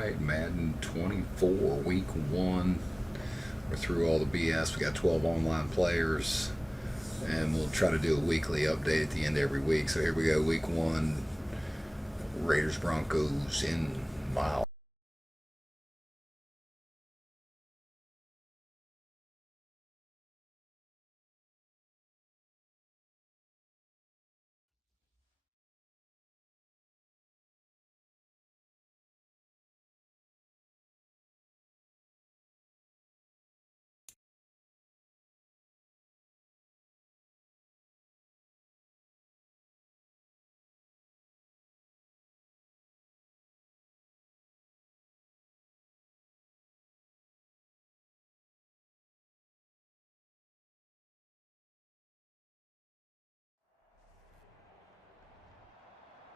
right, Madden 24, week 1. We're through all the BS. We got 12 online players, and we'll try to do a weekly update at the end of every week. So here we go, week 1, Raiders Broncos in Miles.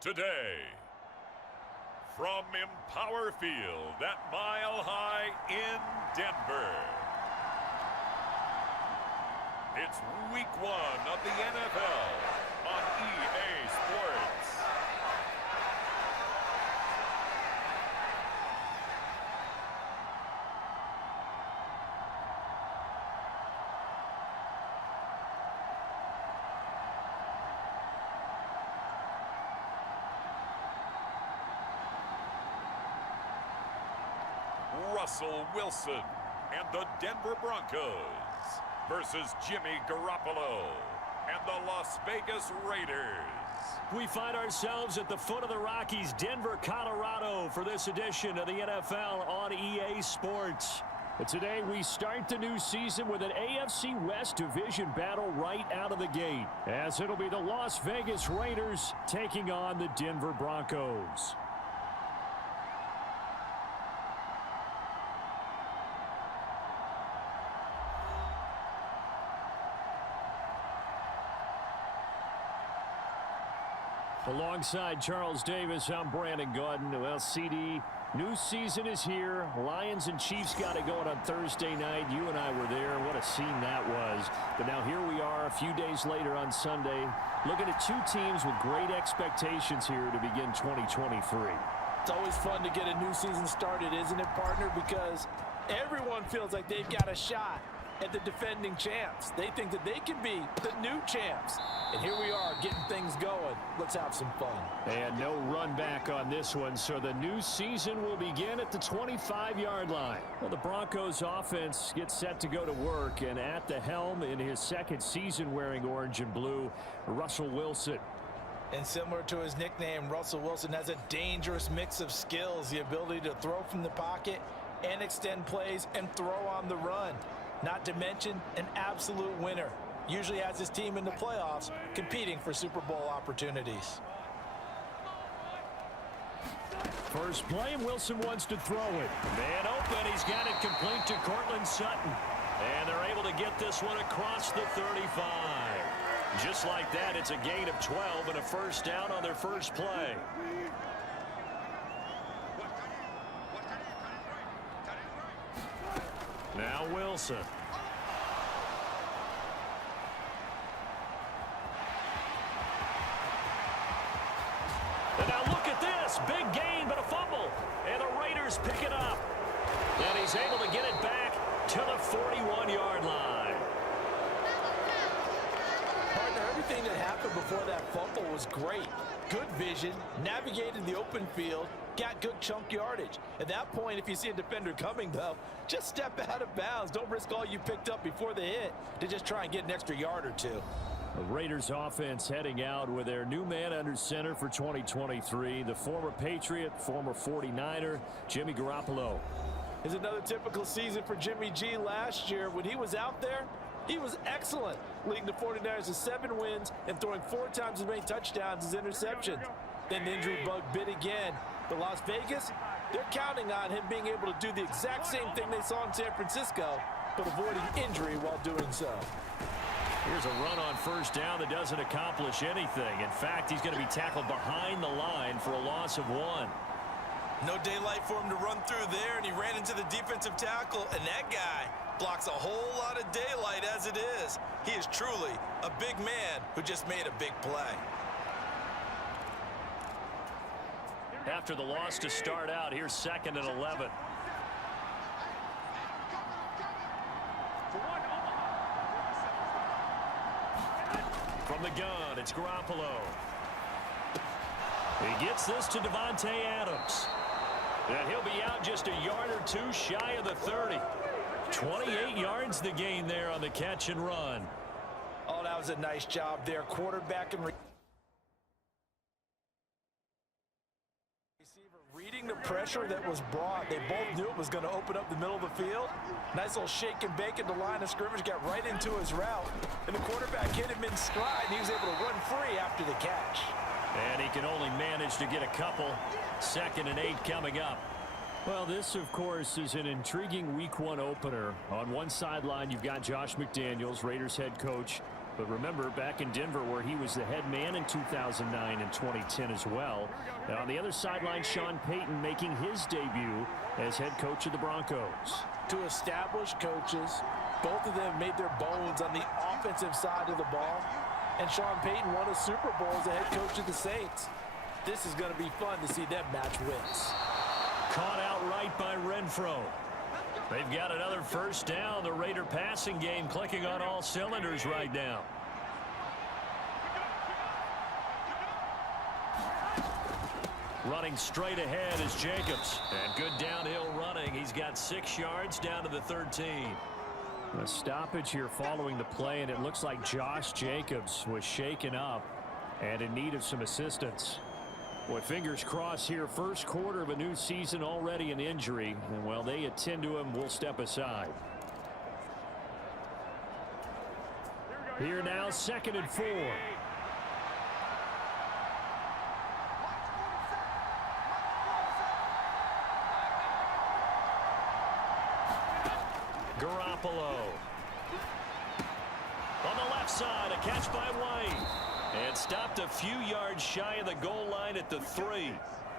Today, from Empower Field at Mile High in Denver, it's week 1 of the NFL on EA Sports. Russell Wilson and the Denver Broncos versus Jimmy Garoppolo and the Las Vegas Raiders. We find ourselves at the foot of the Rockies, Denver, Colorado, for this edition of the NFL on EA Sports. But today we start the new season with an AFC West division battle right out of the gate, as it'll be the Las Vegas Raiders taking on the Denver Broncos. Alongside Charles Davis, I'm Brandon Gaudin. Well, CD, new season is here. Lions and Chiefs got it going on Thursday night. You and I were there. What a scene that was. But now here we are a few days later on Sunday, looking at two teams with great expectations here to begin 2023. It's always fun to get a new season started, isn't it, partner? Because everyone feels like they've got a shot at the defending champs. They think that they can be the new champs. And here we are getting things going. Let's have some fun. And no run back on this one, so the new season will begin at the 25-yard line. Well, the Broncos offense gets set to go to work, and at the helm in his second season wearing orange and blue, Russell Wilson. And similar to his nickname, Russell Wilson has a dangerous mix of skills, the ability to throw from the pocket and extend plays and throw on the run. Not to mention an absolute winner. Usually has his team in the playoffs competing for Super Bowl opportunities. First play, and Wilson wants to throw it. Man open, he's got it complete to Cortland Sutton. And they're able to get this one across the 35. Just like that, it's a gain of 12 and a first down on their first play. Now Wilson. And now look at this. Big gain, but a fumble. And the Raiders pick it up. And he's able to get it back to the 41-yard line. Partner, everything that happened before that fumble was great. Good vision, navigated the open field, got good chunk yardage. At that point, if you see a defender coming, though, just step out of bounds. Don't risk all you picked up before the hit to just try and get an extra yard or two. The Raiders offense heading out with their new man under center for 2023, the former Patriot, former 49er, Jimmy Garoppolo. It's another typical season for Jimmy G. Last year, when he was out there, he was excellent, leading the 49ers to 7 wins and throwing 4 times as many touchdowns as interceptions. Then the injury bug bit again. But Las Vegas, they're counting on him being able to do the exact same thing they saw in San Francisco, but avoiding injury while doing so. Here's a run on first down that doesn't accomplish anything. In fact, he's going to be tackled behind the line for a loss of 1. No daylight for him to run through there, and he ran into the defensive tackle, and that guy blocks a whole lot of daylight as it is. He is truly a big man who just made a big play. After the loss to start out, here's 2nd and 11. From the gun, it's Garoppolo. He gets this to Devontae Adams. And he'll be out just a yard or two shy of the 30. 28 yards the gain there on the catch and run. Oh, that was a nice job there. Quarterback and receiver reading the pressure that was brought. They both knew it was going to open up the middle of the field. Nice little shake and bake at the line of scrimmage. Got right into his route. And the quarterback hit him in stride. And he was able to run free after the catch. And he can only manage to get a couple. 2nd and 8 coming up. Well, this, of course, is an intriguing Week 1 opener. On one sideline, you've got Josh McDaniels, Raiders head coach. But remember, back in Denver, where he was the head man in 2009 and 2010 as well. And on the other sideline, Sean Payton making his debut as head coach of the Broncos. Two established coaches. Both of them made their bones on the offensive side of the ball. And Sean Payton won a Super Bowl as the head coach of the Saints. This is going to be fun to see them match wins. Caught outright by Renfro. They've got another first down. The Raider passing game clicking on all cylinders right now. Running straight ahead is Jacobs. And good downhill running. He's got 6 yards down to the 13. A stoppage here following the play, and it looks like Josh Jacobs was shaken up and in need of some assistance. Boy, fingers crossed here. First quarter of a new season, already an injury. And while they attend to him, we'll step aside. Here now, 2nd and 4. Garoppolo. On the left side, a catch by White. And stopped a few yards shy of the goal line at the 3.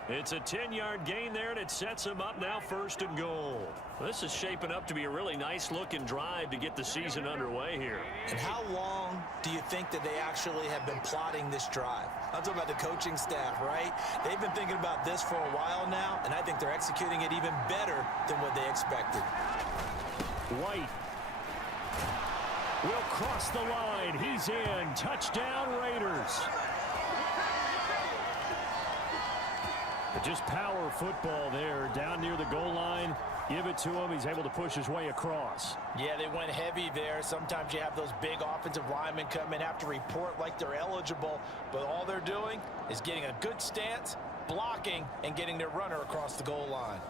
It's a 10-yard gain there, and it sets him up now 1st and goal. This is shaping up to be a really nice-looking drive to get the season underway here. And how long do you think that they actually have been plotting this drive? I'm talking about the coaching staff, right? They've been thinking about this for a while now, and I think they're executing it even better than what they expected. White will cross the line. He's in. Touchdown, Raiders. But just power football there down near the goal line. Give it to him. He's able to push his way across. Yeah, they went heavy there. Sometimes you have those big offensive linemen come in, have to report like they're eligible, but all they're doing is getting a good stance, blocking, and getting their runner across the goal line.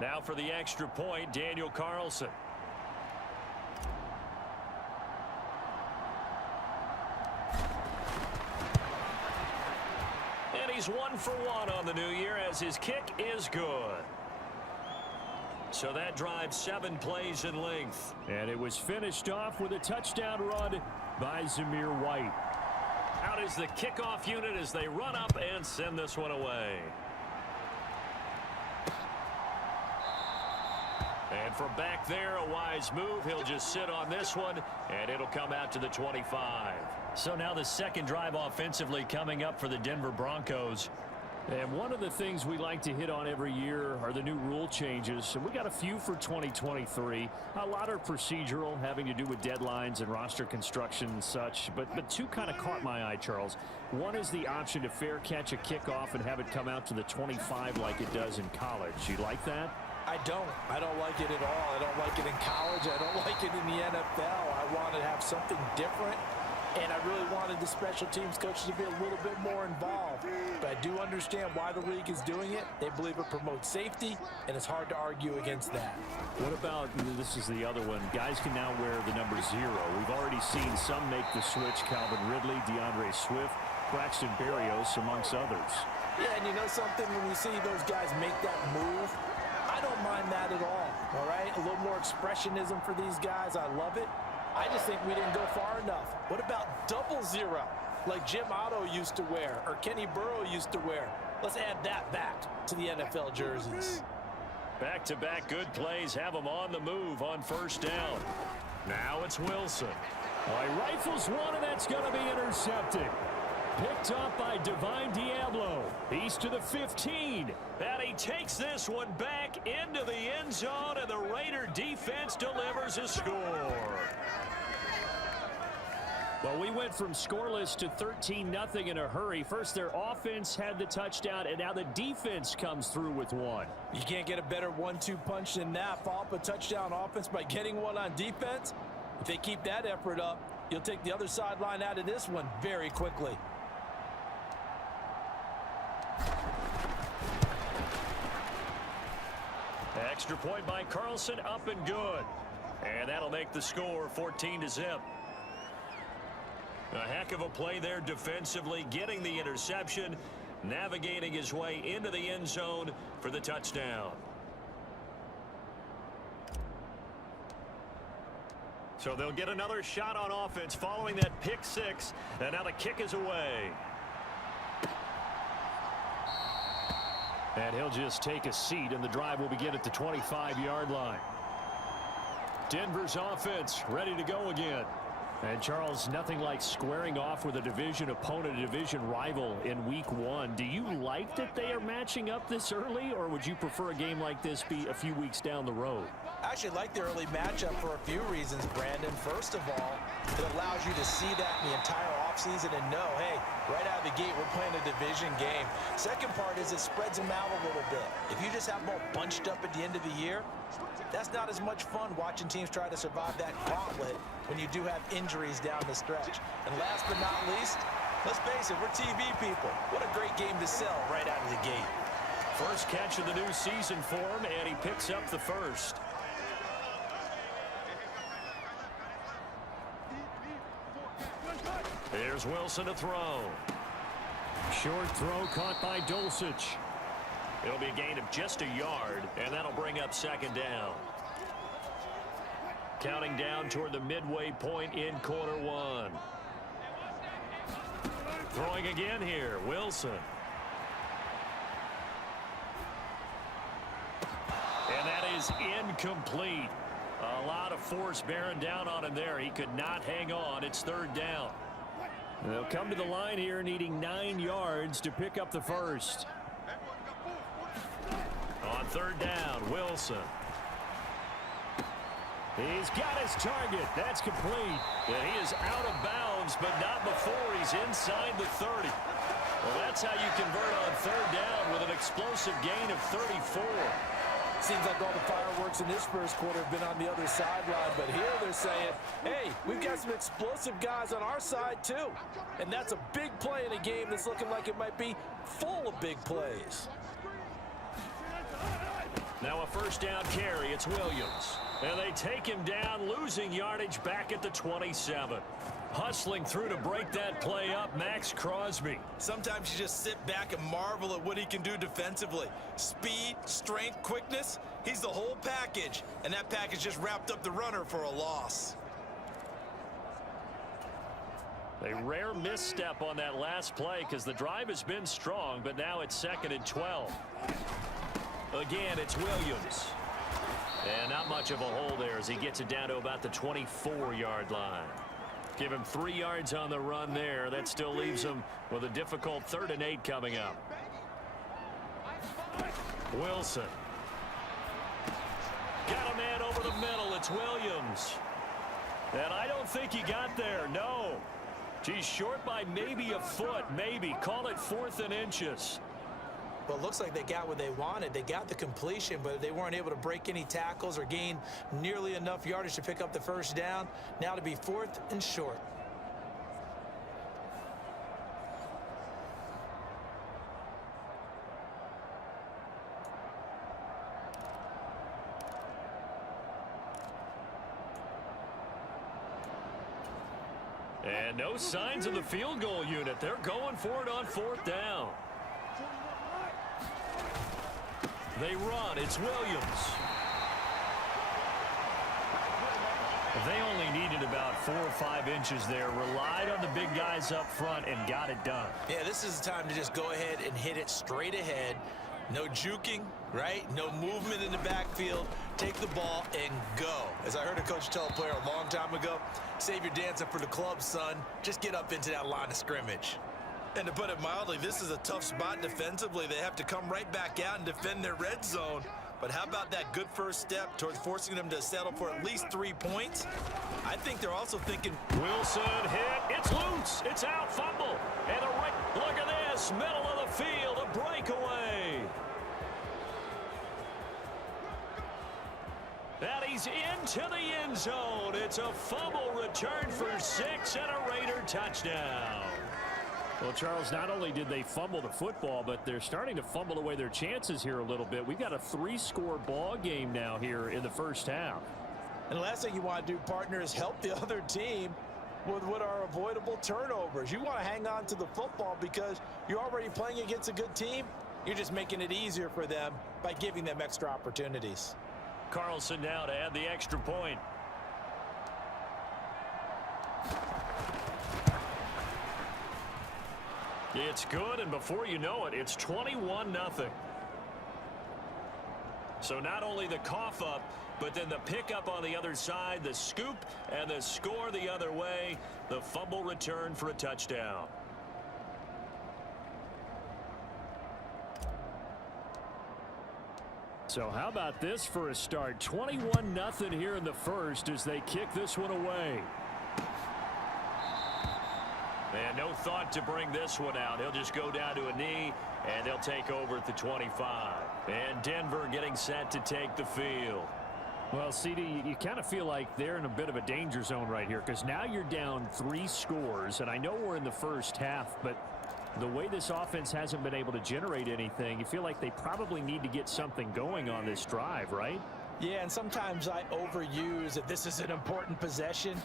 Now for the extra point, Daniel Carlson. And he's 1 for 1 on the new year as his kick is good. So that drive 7 plays in length. And it was finished off with a touchdown run by Zamir White. Out is the kickoff unit as they run up and send this one away. And from back there, a wise move. He'll just sit on this one, and it'll come out to the 25. So now the second drive offensively coming up for the Denver Broncos. And one of the things we like to hit on every year are the new rule changes. And we got a few for 2023. A lot are procedural, having to do with deadlines and roster construction and such. But two kind of caught my eye, Charles. One is the option to fair catch a kickoff and have it come out to the 25 like it does in college. You like that? I don't like it at all. I don't like it in college. I don't like it in the NFL. I want to have something different. And I really wanted the special teams coaches to be a little bit more involved. But I do understand why the league is doing it. They believe it promotes safety, and it's hard to argue against that. What about, this is the other one, guys can now wear the number 0. We've already seen some make the switch. Calvin Ridley, DeAndre Swift, Braxton Berrios, amongst others. Yeah, and you know something? When you see those guys make that move, I don't mind that at all right? A little more expressionism for these guys. I love it. I just think we didn't go far enough. What about 00, like Jim Otto used to wear or Kenny Burrow used to wear? Let's add that back to the NFL jerseys. Back-to-back good plays have them on the move on first down. Now it's Wilson. Well, he rifles one, and that's going to be intercepted. Picked up by Divine Diablo. He's to the 15. And he takes this one back into the end zone, and the Raider defense delivers a score. Well, we went from scoreless to 13-0 in a hurry. First, their offense had the touchdown, and now the defense comes through with one. You can't get a better 1-2 punch than that. Follow up a touchdown offense by getting one on defense. If they keep that effort up, you'll take the other sideline out of this one very quickly. Extra point by Carlson, up and good. And that'll make the score 14-0. A heck of a play there defensively, getting the interception, navigating his way into the end zone for the touchdown. So they'll get another shot on offense following that pick six, and now the kick is away. And he'll just take a seat, and the drive will begin at the 25-yard line. Denver's offense ready to go again. And, Charles, nothing like squaring off with a division opponent, a division rival in week one. Do you like that they are matching up this early, or would you prefer a game like this be a few weeks down the road? I actually like the early matchup for a few reasons, Brandon. First of all, it allows you to see that in the entire offseason and know, hey, right out of the gate, we're playing a division game. Second part is it spreads them out a little bit. If you just have them all bunched up at the end of the year, that's not as much fun watching teams try to survive that gauntlet when you do have injuries down the stretch. And last but not least, let's face it, we're TV people. What a great game to sell right out of the gate. First catch of the new season for him, and he picks up the first. Here's Wilson to throw. Short throw caught by Dulcich. It'll be a gain of just a yard, and that'll bring up second down. Counting down toward the midway point in quarter one. Throwing again here, Wilson. And that is incomplete. A lot of force bearing down on him there. He could not hang on. It's third down. They'll come to the line here needing 9 yards to pick up the first. On third down, Wilson. He's got his target. That's complete. And he is out of bounds, but not before he's inside the 30. Well, that's how you convert on third down with an explosive gain of 34. Seems like all the fireworks in this first quarter have been on the other sideline, but here they're saying, hey, we've got some explosive guys on our side too. And that's a big play in a game that's looking like it might be full of big plays. Now a first down carry. It's Williams. And they take him down, losing yardage back at the 27. Hustling through to break that play up, Max Crosby. Sometimes you just sit back and marvel at what he can do defensively. Speed, strength, quickness, he's the whole package. And that package just wrapped up the runner for a loss. A rare misstep on that last play because the drive has been strong, but now it's 2nd and 12. Again, it's Williams. And not much of a hole there as he gets it down to about the 24-yard line. Give him 3 yards on the run there. That still leaves him with a difficult 3rd and 8 coming up. Wilson. Got a man over the middle. It's Williams. And I don't think he got there. No. He's short by maybe a foot. Maybe. Call it 4th and inches. Well, it looks like they got what they wanted. They got the completion, but they weren't able to break any tackles or gain nearly enough yardage to pick up the first down. Now to be 4th and short. And no signs of the field goal unit. They're going for it on 4th down. They run. It's Williams. They only needed about 4 or 5 inches there. Relied on the big guys up front and got it done. Yeah, this is the time to just go ahead and hit it straight ahead. No juking, right? No movement in the backfield. Take the ball and go. As I heard a coach tell a player a long time ago, save your dancing for the club, son. Just get up into that line of scrimmage. And to put it mildly, this is a tough spot defensively. They have to come right back out and defend their red zone. But how about that good first step towards forcing them to settle for at least 3 points? I think they're also thinking. Wilson hit. It's loose. It's out. Fumble. And a right. Look at this. Middle of the field. A breakaway. And he's into the end zone. It's a fumble return for 6 and a Raider touchdown. Well, Charles, not only did they fumble the football, but they're starting to fumble away their chances here a little bit. We've got a 3-score ball game now here in the first half. And the last thing you want to do, partner, is help the other team with what are avoidable turnovers. You want to hang on to the football because you're already playing against a good team. You're just making it easier for them by giving them extra opportunities. Carlson now to add the extra point. It's good, and before you know it, it's 21-0. So not only the cough up, but then the pickup on the other side, the scoop, and the score the other way. The fumble return for a touchdown. So how about this for a start? 21-0 here in the first as they kick this one away. And no thought to bring this one out. He'll just go down to a knee, and they'll take over at the 25. And Denver getting set to take the field. Well, CD, you kind of feel like they're in a bit of a danger zone right here because now you're down 3 scores, and I know we're in the first half, but the way this offense hasn't been able to generate anything, you feel like they probably need to get something going on this drive, right? Yeah, and sometimes I overuse that this is an important possession,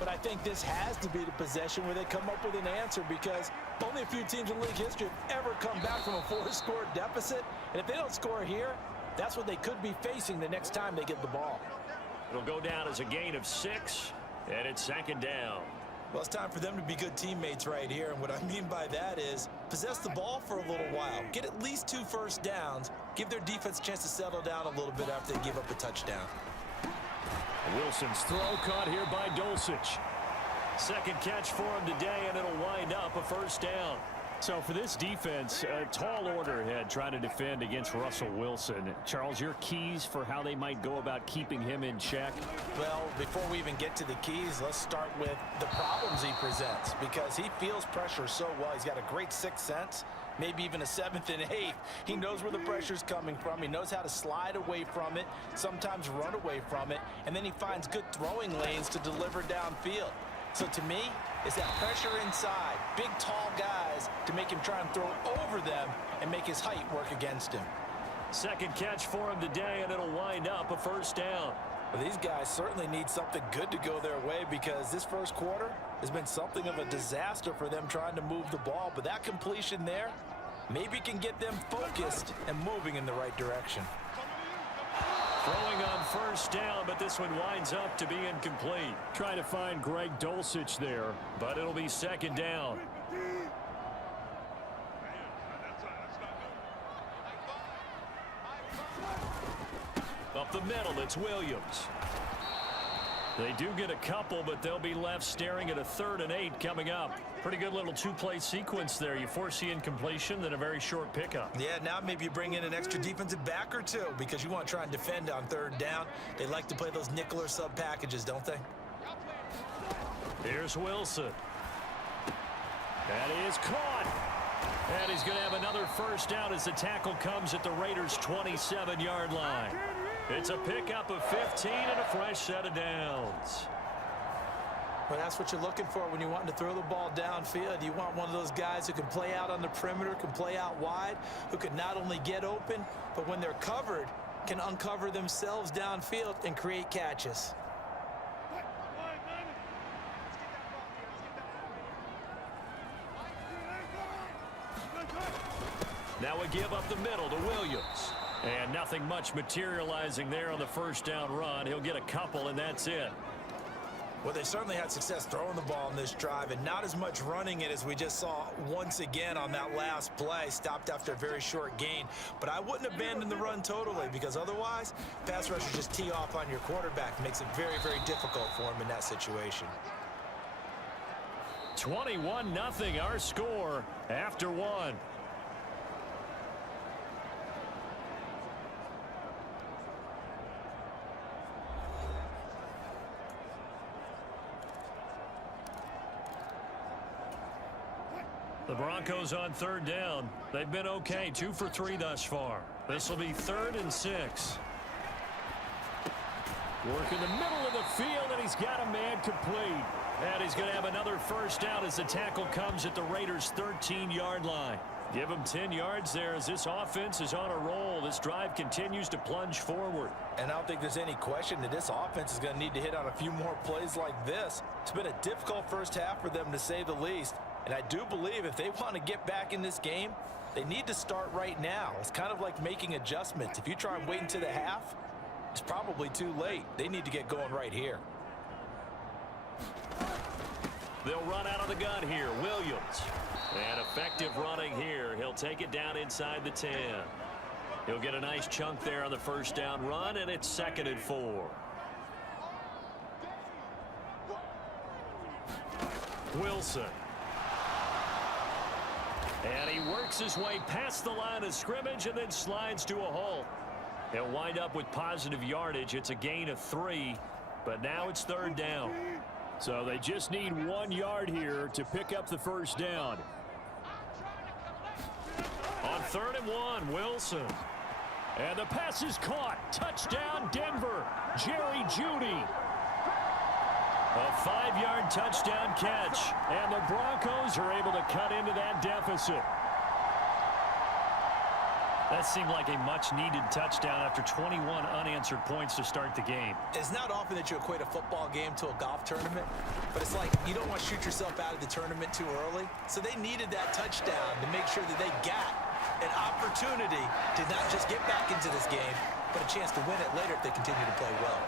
but I think this has to be the possession where they come up with an answer because only a few teams in league history have ever come back from a 4-score deficit, and if they don't score here, that's what they could be facing the next time they get the ball. It'll go down as a gain of 6, and it's 2nd down. Well, it's time for them to be good teammates right here, and what I mean by that is possess the ball for a little while, get at least 2 first downs, give their defense a chance to settle down a little bit after they give up a touchdown. Wilson's throw caught here by Dulcich. 2nd catch for him today, and it'll wind up a 1st down. So for this defense, a tall order ahead trying to defend against Russell Wilson. Charles, your keys for how they might go about keeping him in check? Well, before we even get to the keys, let's start with the problems he presents because he feels pressure so well. He's got a great 6th sense, maybe even a 7th and 8th. He knows where the pressure's coming from. He knows how to slide away from it, sometimes run away from it, and then he finds good throwing lanes to deliver downfield. So to me, it's that pressure inside, big, tall guys to make him try and throw over them and make his height work against him. 2nd catch for him today, and it'll wind up a 1st down. Well, these guys certainly need something good to go their way because this first quarter has been something of a disaster for them trying to move the ball. But that completion there maybe can get them focused and moving in the right direction. Throwing on 1st down, but this one winds up to be incomplete. Trying to find Greg Dulcich there, but it'll be 2nd down. Up the middle, it's Williams. They do get a couple, but they'll be left staring at a 3rd and 8 coming up. Pretty good little 2-play sequence there. You force the incompletion, then a very short pickup. Yeah, now maybe you bring in an extra defensive back or 2 because you want to try and defend on 3rd down. They like to play those nickel or sub packages, don't they? Here's Wilson. That is caught. And he's going to have another 1st down as the tackle comes at the Raiders' 27-yard line. It's a pickup of 15 and a fresh set of downs. Well, that's what you're looking for when you want to throw the ball downfield. You want one of those guys who can play out on the perimeter, can play out wide, who can not only get open, but when they're covered, can uncover themselves downfield and create catches. Now we give up the middle to Williams. And nothing much materializing there on the 1st down run. He'll get a couple, and that's it. Well, they certainly had success throwing the ball in this drive and not as much running it as we just saw once again on that last play. Stopped after a very short gain. But I wouldn't abandon the run totally because otherwise, pass rushers just tee off on your quarterback. Makes it very, very difficult for him in that situation. 21-0 our score after one. The Broncos on third down. They've been okay, 2 for 3 thus far. This will be 3rd and 6. Work in the middle of the field, and he's got a man complete. And he's going to have another first down as the tackle comes at the Raiders' 13-yard line. Give him 10 yards there as this offense is on a roll. This drive continues to plunge forward. And I don't think there's any question that this offense is going to need to hit on a few more plays like this. It's been a difficult first half for them, to say the least. And I do believe if they want to get back in this game, they need to start right now. It's kind of like making adjustments. If you try and wait until the half, it's probably too late. They need to get going right here. They'll run out of the gun here. Williams. And effective running here. He'll take it down inside the 10. He'll get a nice chunk there on the first down run, and it's 2nd and 4. Wilson. And he works his way past the line of scrimmage and then slides to a halt. He'll wind up with positive yardage. It's a gain of 3, but now it's 3rd down. So they just need 1 yard here to pick up the first down. On 3rd and 1, Wilson. And the pass is caught. Touchdown, Denver. Jerry Jeudy. A 5-yard touchdown catch. And the Broncos are able to cut into that deficit. That seemed like a much-needed touchdown after 21 unanswered points to start the game. It's not often that you equate a football game to a golf tournament, but it's like you don't want to shoot yourself out of the tournament too early. So they needed that touchdown to make sure that they got an opportunity to not just get back into this game, but a chance to win it later if they continue to play well.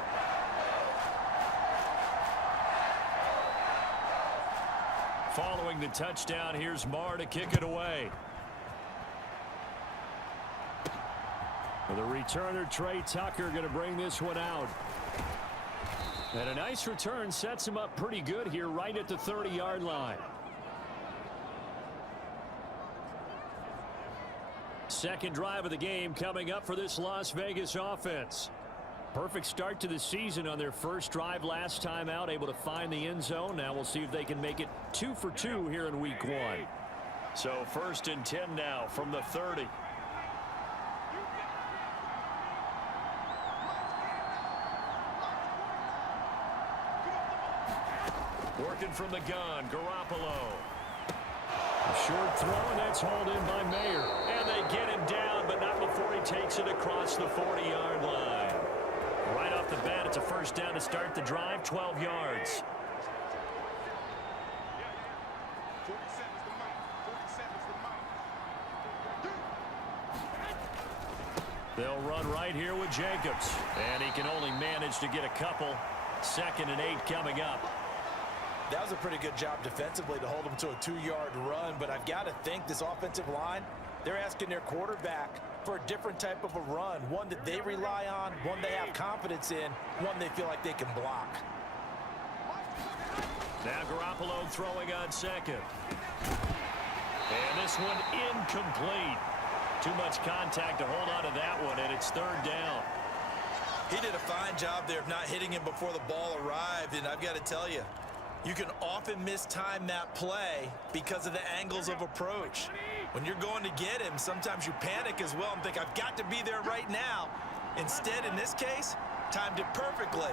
Following the touchdown, here's Marr to kick it away. The returner, Trey Tucker, going to bring this one out. And a nice return sets him up pretty good here right at the 30-yard line. Second drive of the game coming up for this Las Vegas offense. Perfect start to the season on their first drive last time out, able to find the end zone. Now we'll see if they can make it 2 for 2 here in week 1. So 1st and 10 now from the 30. Working from the gun, Garoppolo. A short throw, and that's hauled in by Mayer. And they get him down, but not before he takes it across the 40-yard line. Right off the bat, it's a first down to start the drive, 12 yards. They'll run right here with Jacobs. And he can only manage to get a couple. 2nd and 8 coming up. That was a pretty good job defensively to hold them to a 2-yard run, but I've got to think this offensive line, they're asking their quarterback for a different type of a run, one that they rely on, one they have confidence in, one they feel like they can block. Now Garoppolo throwing on 2nd. And this one incomplete. Too much contact to hold on to that one, and it's 3rd down. He did a fine job there of not hitting him before the ball arrived, and I've got to tell you, you can often mistime that play because of the angles of approach. When you're going to get him, sometimes you panic as well and think, I've got to be there right now. Instead, in this case, timed it perfectly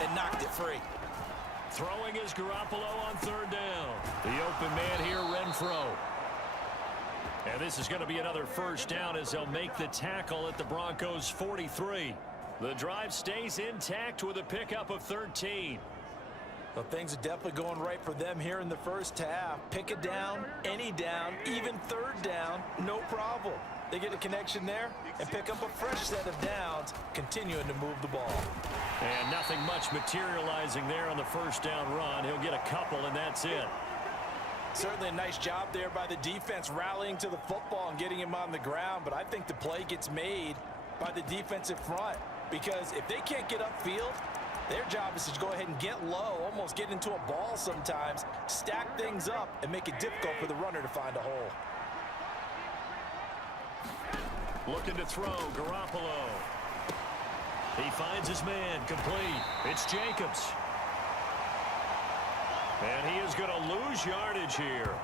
and knocked it free. Throwing is Garoppolo on 3rd down. The open man here, Renfro. And this is going to be another first down as they'll make the tackle at the Broncos' 43. The drive stays intact with a pickup of 13. Well, things are definitely going right for them here in the first half. Pick it down, any down, even 3rd down, no problem. They get a connection there and pick up a fresh set of downs, continuing to move the ball. And nothing much materializing there on the first down run. He'll get a couple, and that's it. Certainly a nice job there by the defense rallying to the football and getting him on the ground, but I think the play gets made by the defensive front because if they can't get upfield, Their job is to go ahead and get low, almost get into a ball sometimes, stack things up, and make it difficult for the runner to find a hole. Looking to throw, Garoppolo. He finds his man, complete. It's Jacobs. And he is going to lose yardage here.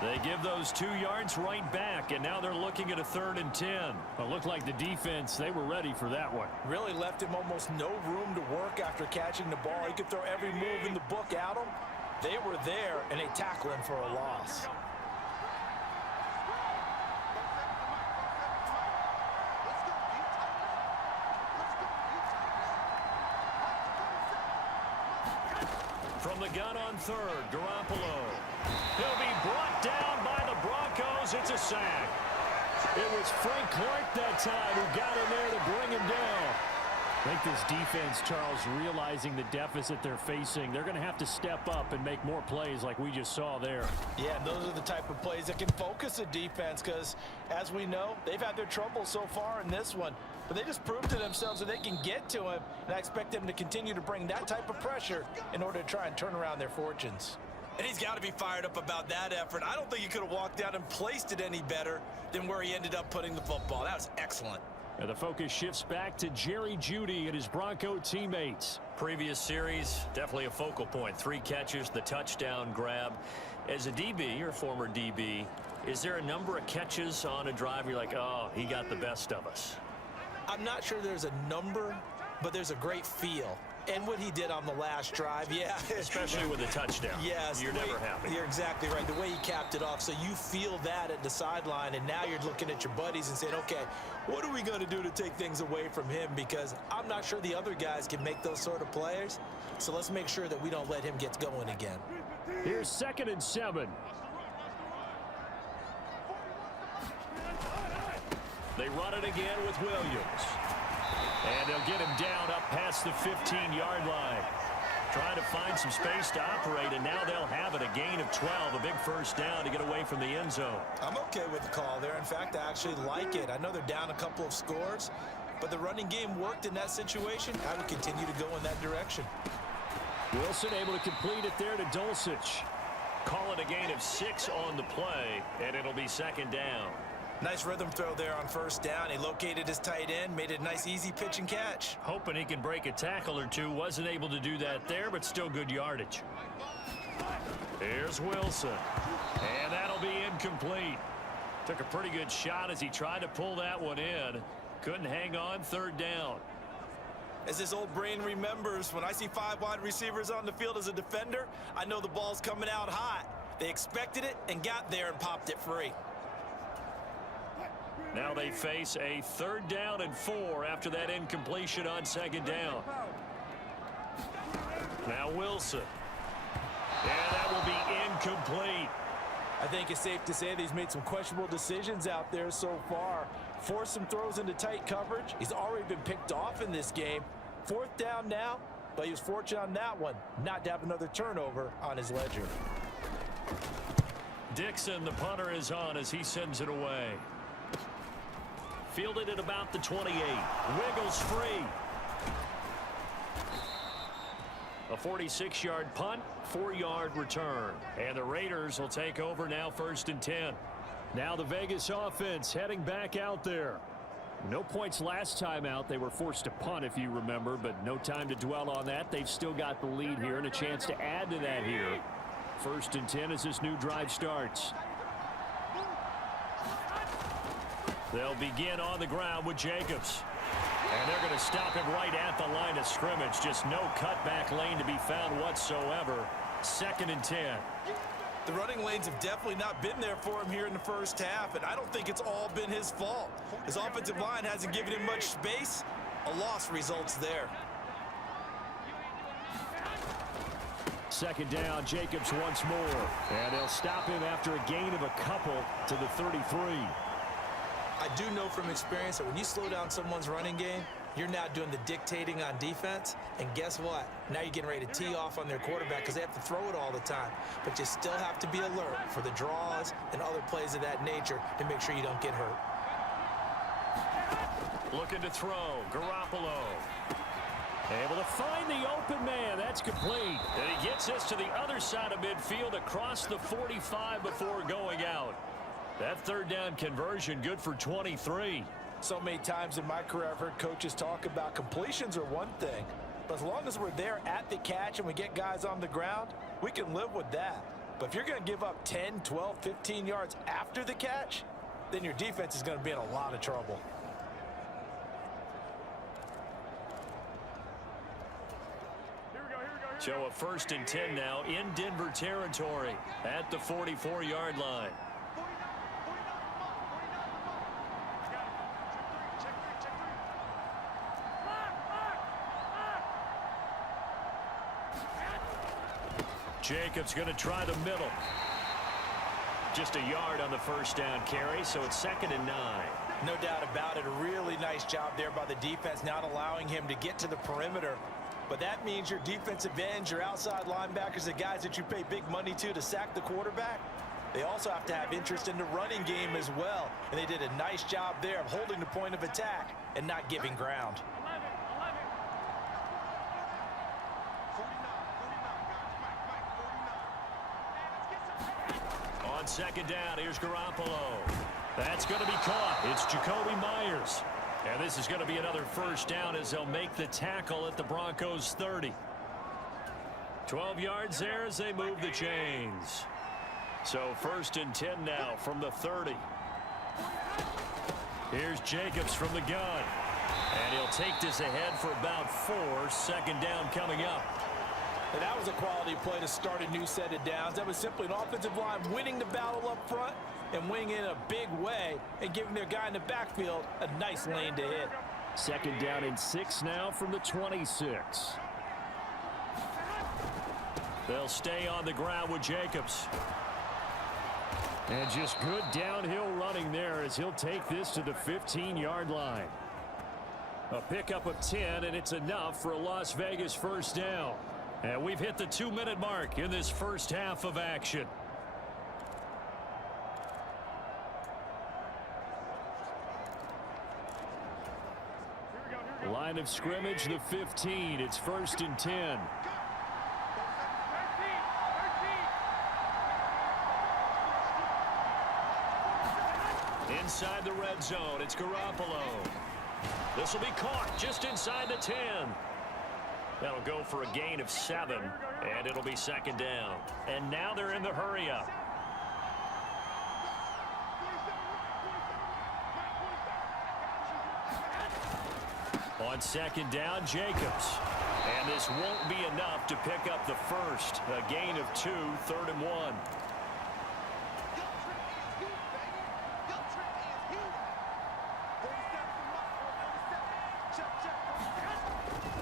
They give those 2 yards right back, and now they're looking at a 3rd and 10. It looked like the defense, they were ready for that one. Really left him almost no room to work after catching the ball. He could throw every move in the book at him. They were there, and they tackle him for a loss. From the gun on 3rd, Garoppolo. He'll be brought down by the Broncos. It's a sack. It was Frank Clark that time who got in there to bring him down. I think this defense, Charles, realizing the deficit they're facing, they're going to have to step up and make more plays like we just saw there. Yeah, those are the type of plays that can focus a defense because, as we know, they've had their trouble so far in this one. But they just proved to themselves that they can get to him, and I expect them to continue to bring that type of pressure in order to try and turn around their fortunes. And he's got to be fired up about that effort. I don't think he could have walked out and placed it any better than where he ended up putting the football. That was excellent. And the focus shifts back to Jerry Jeudy and his Bronco teammates. Previous series, definitely a focal point. 3 catches, the touchdown grab. As a DB, or former DB, is there a number of catches on a drive where you're like, oh, he got the best of us? I'm not sure there's a number, but there's a great feel. And what he did on the last drive, yeah. Especially with a touchdown. Yes. You're never happy. You're exactly right. The way he capped it off, so you feel that at the sideline, and now you're looking at your buddies and saying, okay, what are we going to do to take things away from him? Because I'm not sure the other guys can make those sort of plays. So let's make sure that we don't let him get going again. Here's 2nd and 7. They run it again with Williams. And they'll get him down up past the 15-yard line. Trying to find some space to operate, and now they'll have it. A gain of 12, a big first down to get away from the end zone. I'm okay with the call there. In fact, I actually like it. I know they're down a couple of scores, but the running game worked in that situation. I would continue to go in that direction. Wilson able to complete it there to Dulcich. Call it a gain of 6 on the play, and it'll be 2nd down. Nice rhythm throw there on 1st down. He located his tight end, made it a nice easy pitch and catch. Hoping he can break a tackle or two. Wasn't able to do that there, but still good yardage. Here's Wilson. And that'll be incomplete. Took a pretty good shot as he tried to pull that one in. Couldn't hang on. 3rd down. As his old brain remembers, when I see 5 wide receivers on the field as a defender, I know the ball's coming out hot. They expected it and got there and popped it free. Now they face a 3rd down and 4 after that incompletion on 2nd down. Now Wilson. And that will be incomplete. I think it's safe to say that he's made some questionable decisions out there so far. Forced some throws into tight coverage. He's already been picked off in this game. 4th down now, but he was fortunate on that one not to have another turnover on his ledger. Dixon, the punter, is on as he sends it away. Fielded at about the 28. Wiggles free. A 46-yard punt, 4-yard return. And the Raiders will take over now, 1st and 10. Now the Vegas offense heading back out there. No points last time out. They were forced to punt, if you remember, but no time to dwell on that. They've still got the lead here and a chance to add to that here. 1st and 10 as this new drive starts. They'll begin on the ground with Jacobs. And they're going to stop him right at the line of scrimmage. Just no cutback lane to be found whatsoever. 2nd and 10. The running lanes have definitely not been there for him here in the 1st half, and I don't think it's all been his fault. His offensive line hasn't given him much space. A loss results there. 2nd down, Jacobs once more. And they'll stop him after a gain of a couple to the 33. I do know from experience that when you slow down someone's running game, you're now doing the dictating on defense. And guess what? Now you're getting ready to tee off on their quarterback because they have to throw it all the time. But you still have to be alert for the draws and other plays of that nature to make sure you don't get hurt. Looking to throw. Garoppolo. Able to find the open man. That's complete. And he gets this to the other side of midfield across the 45 before going out. That third down conversion good for 23. So many times in my career I've heard coaches talk about completions are one thing, but as long as we're there at the catch and we get guys on the ground, we can live with that. But if you're going to give up 10, 12, 15 yards after the catch, then your defense is going to be in a lot of trouble. So a 1st and 10 now in Denver territory at the 44-yard line. Jacobs going to try the middle. Just a yard on the first down carry, so it's 2nd and 9. No doubt about it. A really nice job there by the defense, not allowing him to get to the perimeter. But that means your defensive ends, your outside linebackers, the guys that you pay big money to sack the quarterback, they also have to have interest in the running game as well. And they did a nice job there of holding the point of attack and not giving ground. On 2nd down, here's Garoppolo. That's going to be caught. It's Jacoby Myers. And this is going to be another first down as they'll make the tackle at the Broncos 30. 12 yards there as they move the chains. So 1st and 10 now from the 30. Here's Jacobs from the gun. And he'll take this ahead for about 4. 2nd down coming up. And that was a quality play to start a new set of downs. That was simply an offensive line winning the battle up front and winning in a big way and giving their guy in the backfield a nice lane to hit. 2nd down and 6 now from the 26. They'll stay on the ground with Jacobs. And just good downhill running there as he'll take this to the 15-yard line. A pickup of 10, and it's enough for a Las Vegas first down. And we've hit the 2-minute mark in this first half of action. Line of scrimmage, the 15. It's 1st and 10. Inside the red zone, it's Garoppolo. This will be caught just inside the 10. That'll go for a gain of 7, and it'll be 2nd down. And now they're in the hurry-up. On 2nd down, Jacobs. And this won't be enough to pick up the first. A gain of 2, 3rd and 1.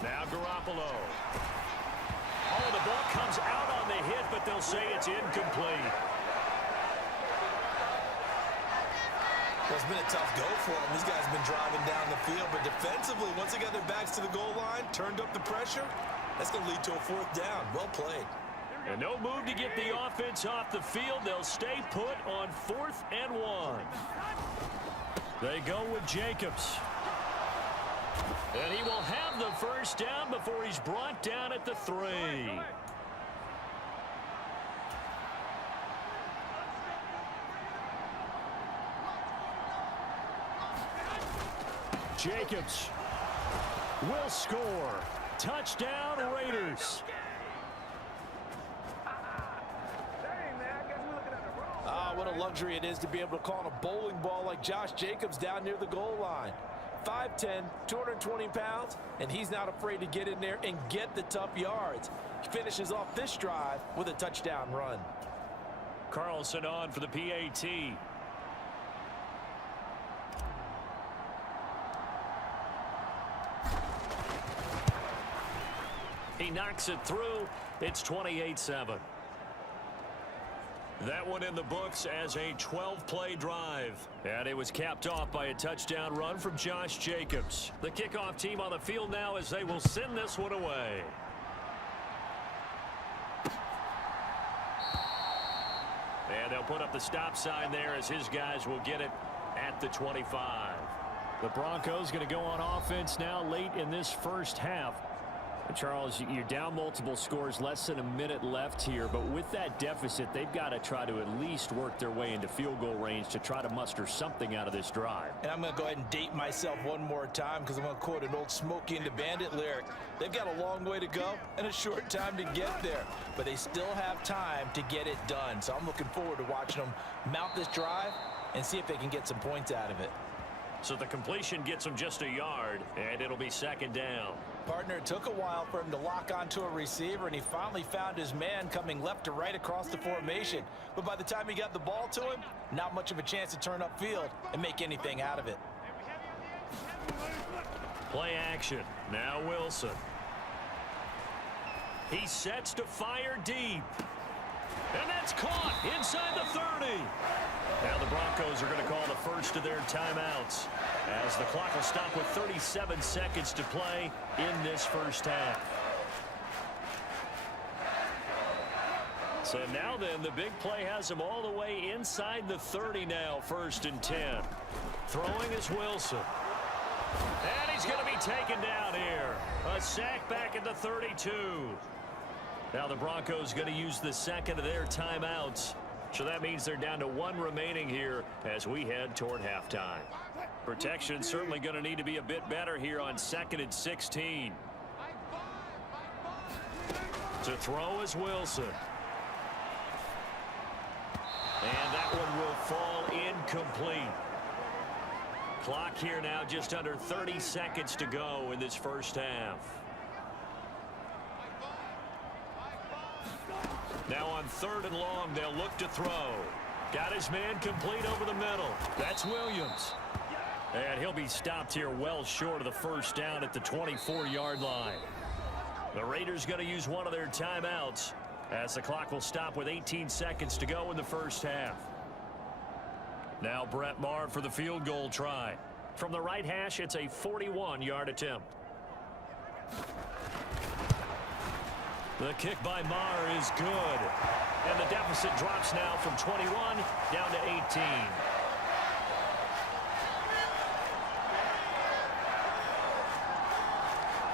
Now Garoppolo. Oh, the ball comes out on the hit, but they'll say it's incomplete. It's been a tough go for them. These guys have been driving down the field, but defensively, once they got their backs to the goal line, turned up the pressure, that's going to lead to a 4th down. Well played. And no move to get the offense off the field. They'll stay put on 4th and 1. They go with Jacobs. And he will have the first down before he's brought down at the 3. Jacobs will score. Touchdown, Raiders. What a luxury it is to be able to call on a bowling ball like Josh Jacobs down near the goal line. 5'10", 220 pounds, and he's not afraid to get in there and get the tough yards. He finishes off this drive with a touchdown run. Carlson on for the PAT. He knocks it through. It's 28-7. That one in the books as a 12-play drive. And it was capped off by a touchdown run from Josh Jacobs. The kickoff team on the field now as they will send this one away. And they'll put up the stop sign there as his guys will get it at the 25. The Broncos going to go on offense now late in this first half. Charles, you're down multiple scores, less than a minute left here, but with that deficit, they've got to try to at least work their way into field goal range to try to muster something out of this drive. And I'm going to go ahead and date myself one more time because I'm going to quote an old Smokey and the Bandit lyric. They've got a long way to go and a short time to get there, but they still have time to get it done. So I'm looking forward to watching them mount this drive and see if they can get some points out of it. So the completion gets them just a yard, and it'll be second down. Partner, it took a while for him to lock onto a receiver, and he finally found his man coming left to right across the formation. But by the time he got the ball to him, not much of a chance to turn upfield and make anything out of it. Play action. Now Wilson. He sets to fire deep. And that's caught inside the 30. Now the Broncos are going to call the first of their timeouts as the clock will stop with 37 seconds to play in this first half. So now then, the big play has him all the way inside the 30 now, 1st and 10. Throwing is Wilson. And he's going to be taken down here. A sack back at the 32. Now the Broncos going to use the second of their timeouts. So that means they're down to one remaining here as we head toward halftime. Protection certainly going to need to be a bit better here on 2nd and 16. To throw is Wilson. And that one will fall incomplete. Clock here now just under 30 seconds to go in this first half. Now on 3rd and long, they'll look to throw. Got his man complete over the middle. That's Williams. And he'll be stopped here well short of the first down at the 24-yard line. The Raiders going to use one of their timeouts as the clock will stop with 18 seconds to go in the first half. Now Brett Maher for the field goal try. From the right hash, it's a 41-yard attempt. The kick by Maher is good. And the deficit drops now from 21 down to 18.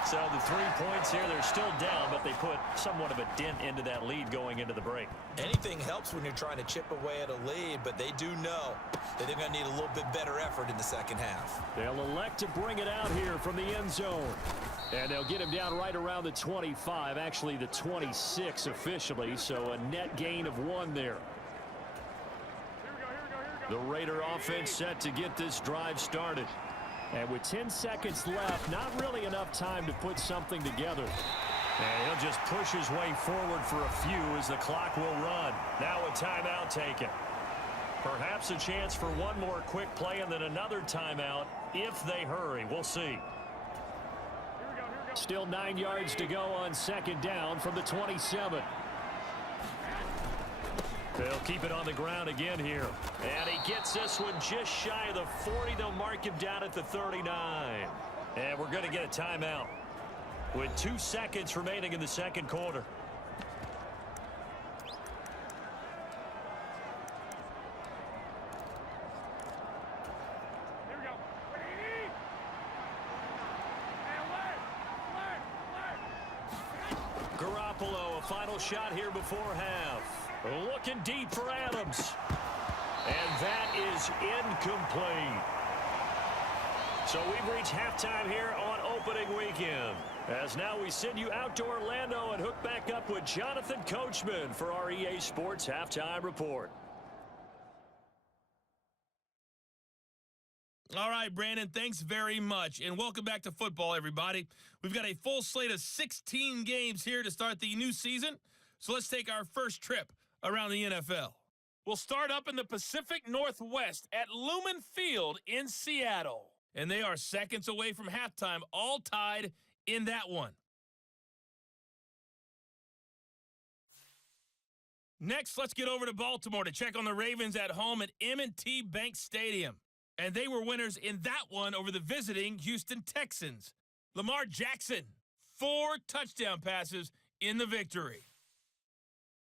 So the 3 points here, they're still down, but they put somewhat of a dent into that lead going into the break. Anything helps when you're trying to chip away at a lead, but they do know that they're going to need a little bit better effort in the second half. They'll elect to bring it out here from the end zone. And they'll get him down right around the 25, actually the 26 officially, so a net gain of 1 there. The Raider offense set to get this drive started. And with 10 seconds left, not really enough time to put something together. And he'll just push his way forward for a few as the clock will run. Now a timeout taken. Perhaps a chance for one more quick play and then another timeout if they hurry. We'll see. Still 9 yards to go on 2nd down from the 27. They'll keep it on the ground again here. And he gets this one just shy of the 40. They'll mark him down at the 39. And we're going to get a timeout with 2 seconds remaining in the second quarter. Garoppolo, a final shot here before half. Looking deep for Adams. And that is incomplete. So we've reached halftime here on opening weekend. As now we send you out to Orlando and hook back up with Jonathan Coachman for our EA Sports Halftime Report. All right, Brandon, thanks very much. And welcome back to football, everybody. We've got a full slate of 16 games here to start the new season. So let's take our first trip around the NFL. We'll start up in the Pacific Northwest at Lumen Field in Seattle. And they are seconds away from halftime, all tied in that one. Next, let's get over to Baltimore to check on the Ravens at home at M&T Bank Stadium. And they were winners in that one over the visiting Houston Texans. Lamar Jackson, 4 touchdown passes in the victory.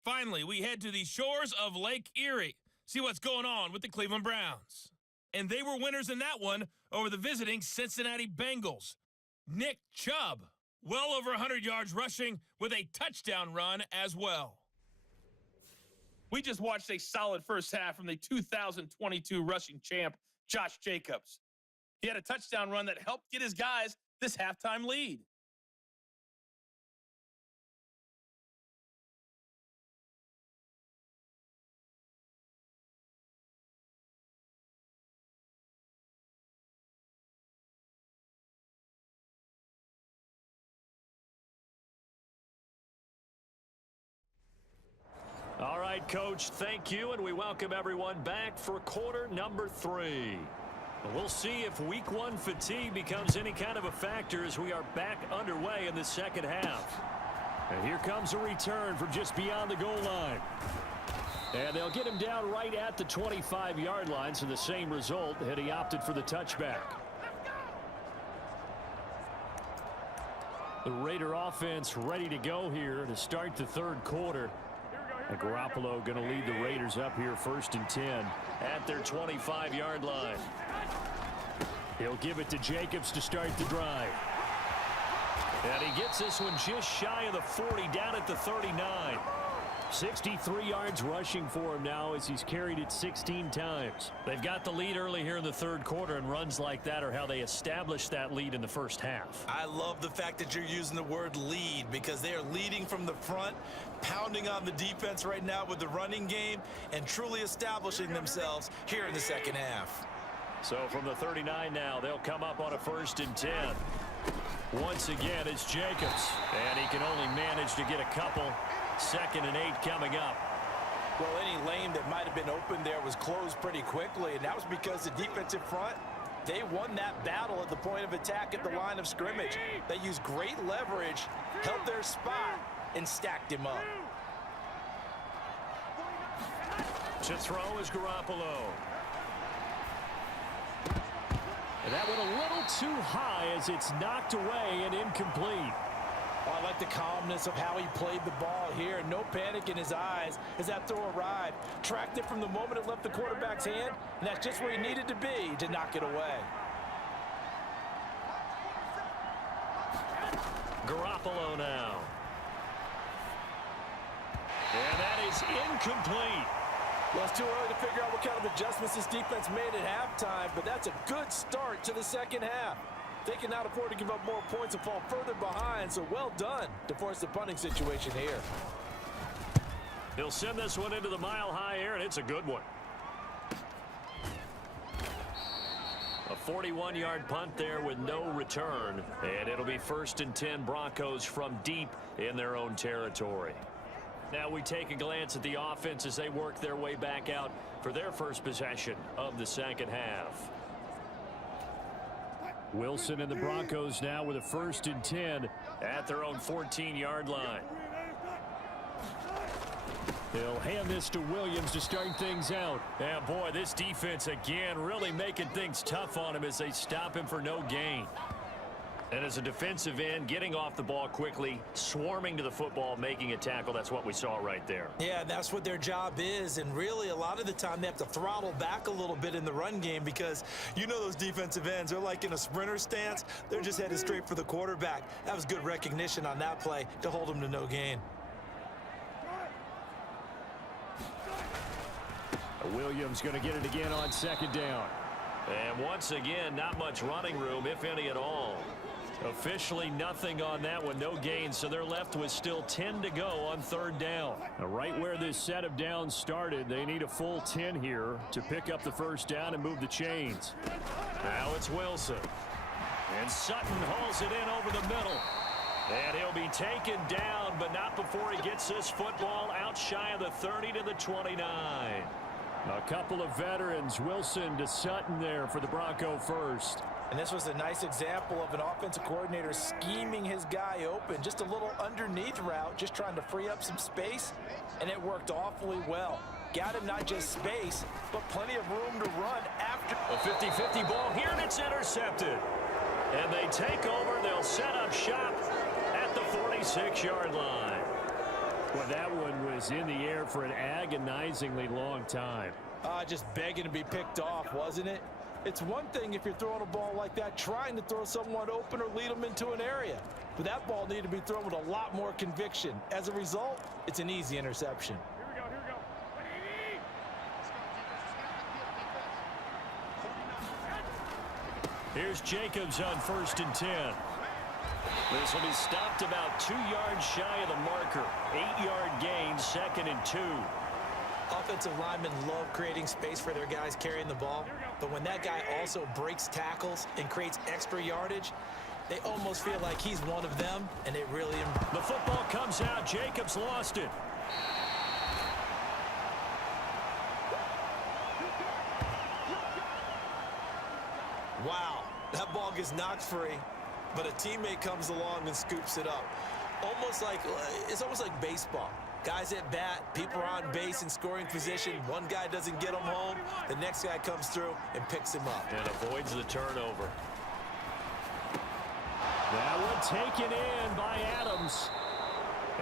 Finally, we head to the shores of Lake Erie. See what's going on with the Cleveland Browns. And they were winners in that one over the visiting Cincinnati Bengals. Nick Chubb well over 100 yards rushing with a touchdown run as well. We just watched a solid first half from the 2022 rushing champ, Josh Jacobs. He had a touchdown run that helped get his guys this halftime lead. All right, Coach, thank you, and we welcome everyone back for quarter number 3. We'll see if week 1 fatigue becomes any kind of a factor as we are back underway in the second half. And here comes a return from just beyond the goal line. And they'll get him down right at the 25-yard line, so the same result had he opted for the touchback. The Raider offense ready to go here to start the third quarter. And Garoppolo going to lead the Raiders up here 1st and 10 at their 25-yard line. He'll give it to Jacobs to start the drive. And he gets this one just shy of the 40, down at the 39. 63 yards rushing for him now as he's carried it 16 times. They've got the lead early here in the third quarter, and runs like that are how they establish that lead in the first half. I love the fact that you're using the word lead, because they are leading from the front, pounding on the defense right now with the running game, and truly establishing themselves here in the second half. So from the 39 now, they'll come up on a 1st and 10. Once again, it's Jacobs, and he can only manage to get a couple. 2nd and 8 coming up. Well, any lane that might have been open there was closed pretty quickly, and that was because the defensive front, they won that battle at the point of attack at the line of scrimmage. They used great leverage, held their spot, and stacked him up. To throw is Garoppolo. And that went a little too high as it's knocked away and incomplete. Oh, I like the calmness of how he played the ball here. No panic in his eyes as that throw arrived. Tracked it from the moment it left the quarterback's hand, and that's just where he needed to be to knock it away. Garoppolo now. And that is incomplete. Well, it's too early to figure out what kind of adjustments this defense made at halftime, but that's a good start to the second half. They cannot afford to give up more points and fall further behind, so well done to force the punting situation here. He'll send this one into the mile-high air, and it's a good one. A 41-yard punt there with no return, and it'll be 1st and 10 Broncos from deep in their own territory. Now we take a glance at the offense as they work their way back out for their first possession of the second half. Wilson and the Broncos now with a 1st and 10 at their own 14-yard line. They'll hand this to Williams to start things out. And boy, this defense again really making things tough on him as they stop him for no gain. And as a defensive end, getting off the ball quickly, swarming to the football, making a tackle, that's what we saw right there. Yeah, that's what their job is, and really a lot of the time they have to throttle back a little bit in the run game because you know those defensive ends, they're like in a sprinter stance. They're just headed straight for the quarterback. That was good recognition on that play to hold them to no gain. Williams going to get it again on 2nd down. And once again, not much running room, if any at all. Officially nothing on that one, no gain, so they're left with still 10 to go on 3rd down. Now, right where this set of downs started, they need a full 10 here to pick up the 1st down and move the chains. Now it's Wilson. And Sutton hauls it in over the middle. And he'll be taken down, but not before he gets this football out shy of the 30 to the 29. A couple of veterans, Wilson to Sutton there for the Bronco first. And this was a nice example of an offensive coordinator scheming his guy open. Just a little underneath route, just trying to free up some space, and it worked awfully well. Got him not just space, but plenty of room to run after. A 50-50 ball here, and it's intercepted. And they take over. They'll set up shop at the 46-yard line. Well, that one was in the air for an agonizingly long time. Just begging to be picked off, wasn't it? It's one thing if you're throwing a ball like that, trying to throw someone open or lead them into an area. but that ball needed to be thrown with a lot more conviction. As a result, it's an easy interception. Here's Jacobs on 1st and 10. This will be stopped about 2 yards shy of the marker. 8-yard gain, 2nd and 2. Offensive linemen love creating space for their guys carrying the ball, but when that guy also breaks tackles and creates extra yardage, they almost feel like he's one of them, and it really... The football comes out. Jacobs lost it. Wow, that ball gets knocked free, but a teammate comes along and scoops it up. It's almost like baseball. Guys at bat, people are on base in scoring position. One guy doesn't get him home. The next guy comes through and picks him up. And avoids the turnover. That one taken in by Adams.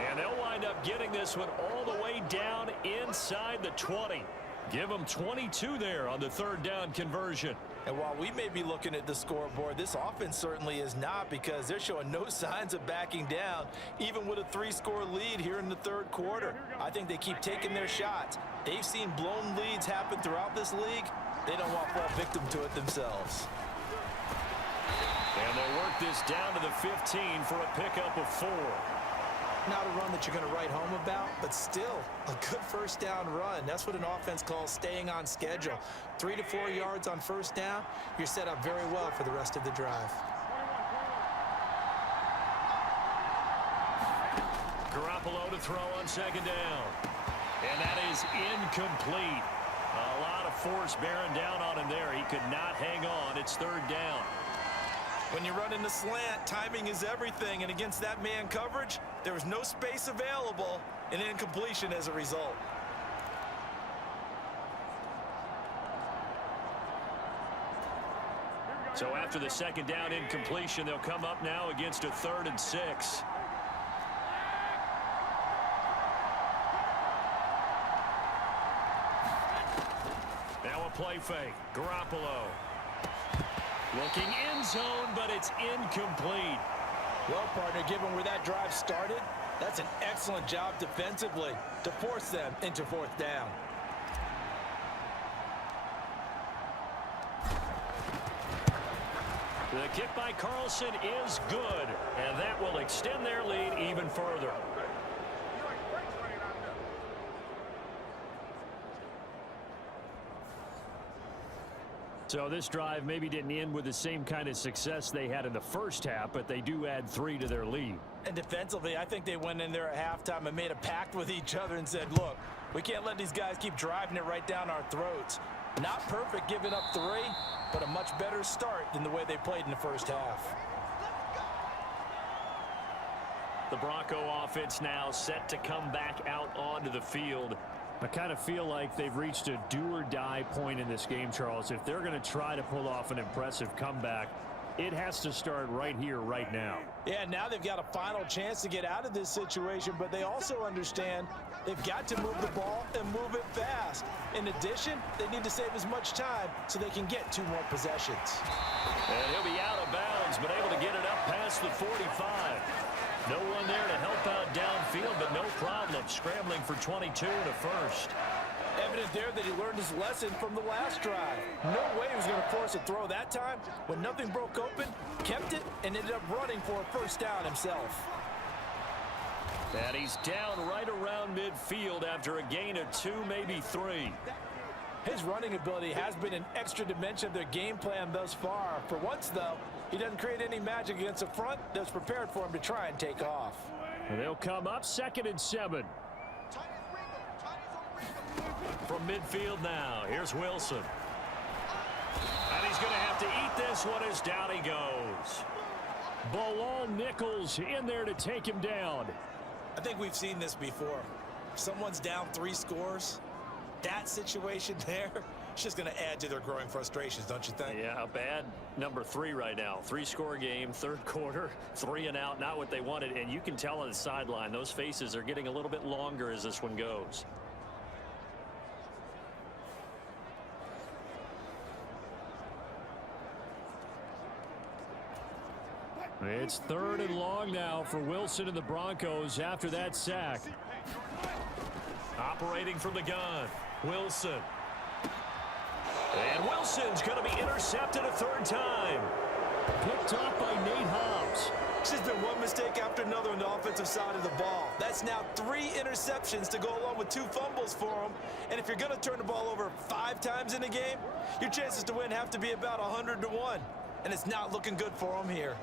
And they'll wind up getting this one all the way down inside the 20. Give them 22 there on the 3rd down conversion. And while we may be looking at the scoreboard, this offense certainly is not, because they're showing no signs of backing down, even with a 3-score lead here in the 3rd quarter. I think they keep taking their shots. They've seen blown leads happen throughout this league. They don't want to fall victim to it themselves. And they'll work this down to the 15 for a pickup of 4. Not a run that you're going to write home about, but still a good 1st down run. That's what an offense calls staying on schedule. 3 to 4 yards on 1st down, you're set up very well for the rest of the drive. Garoppolo to throw on 2nd down. And that is incomplete. A lot of force bearing down on him there. He could not hang on. It's 3rd down. When you run in the slant, timing is everything, and against that man coverage, there was no space available, and incompletion as a result. So after the 2nd down incompletion, they'll come up now against a 3rd and 6. Now a play fake. Garoppolo. Looking end zone, but it's incomplete. Well, partner, given where that drive started, that's an excellent job defensively to force them into 4th down. The kick by Carlson is good, and that will extend their lead even further. So this drive maybe didn't end with the same kind of success they had in the 1st half, but they do add 3 to their lead. And defensively, I think they went in there at halftime and made a pact with each other and said, look, we can't let these guys keep driving it right down our throats. Not perfect giving up 3, but a much better start than the way they played in the 1st half. The Bronco offense now set to come back out onto the field. I kind of feel like they've reached a do-or-die point in this game, Charles. If they're going to try to pull off an impressive comeback, it has to start right here, right now. Yeah, now they've got a final chance to get out of this situation, but they also understand they've got to move the ball and move it fast. In addition, they need to save as much time so they can get 2 more possessions. And he'll be out of bounds, but able to get it up past the 45. No one there to help out downfield, but no problem scrambling for 22 and a 1st. Evident there that he learned his lesson from the last drive. No way he was going to force a throw that time. When nothing broke open, kept it, and ended up running for a 1st down himself. And he's down right around midfield after a gain of 2, maybe 3. His running ability has been an extra dimension of their game plan thus far. For once, though, he doesn't create any magic against a front that's prepared for him to try and take off. And they'll come up 2nd and 7. From midfield now, here's Wilson. And he's going to have to eat this one as down he goes. Bilal Nichols in there to take him down. I think we've seen this before. Someone's down 3 scores. That situation there, it's just going to add to their growing frustrations, don't you think? Yeah, a bad number 3 right now. 3-score game, 3rd quarter, 3 and out, not what they wanted. And you can tell on the sideline, those faces are getting a little bit longer as this one goes. It's 3rd and long now for Wilson and the Broncos after that sack. Operating from the gun, Wilson. And Wilson's going to be intercepted a 3rd time. Picked off by Nate Hobbs. It's just been one mistake after another on the offensive side of the ball. That's now 3 interceptions to go along with 2 fumbles for him. And if you're going to turn the ball over 5 times in a game, your chances to win have to be about 100 to 1. And it's not looking good for him here.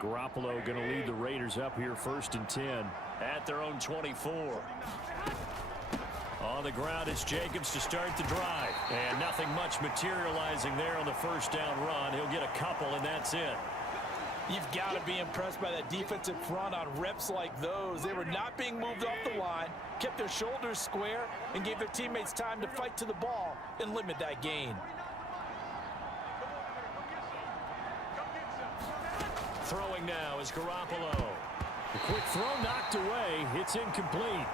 Garoppolo going to lead the Raiders up here 1st and 10 at their own 24. On the ground is Jacobs to start the drive. And nothing much materializing there on the 1st down run. He'll get a couple, and that's it. You've got to be impressed by that defensive front on reps like those. They were not being moved off the line, kept their shoulders square, and gave their teammates time to fight to the ball and limit that gain. Throwing now is Garoppolo. The quick throw knocked away. It's incomplete.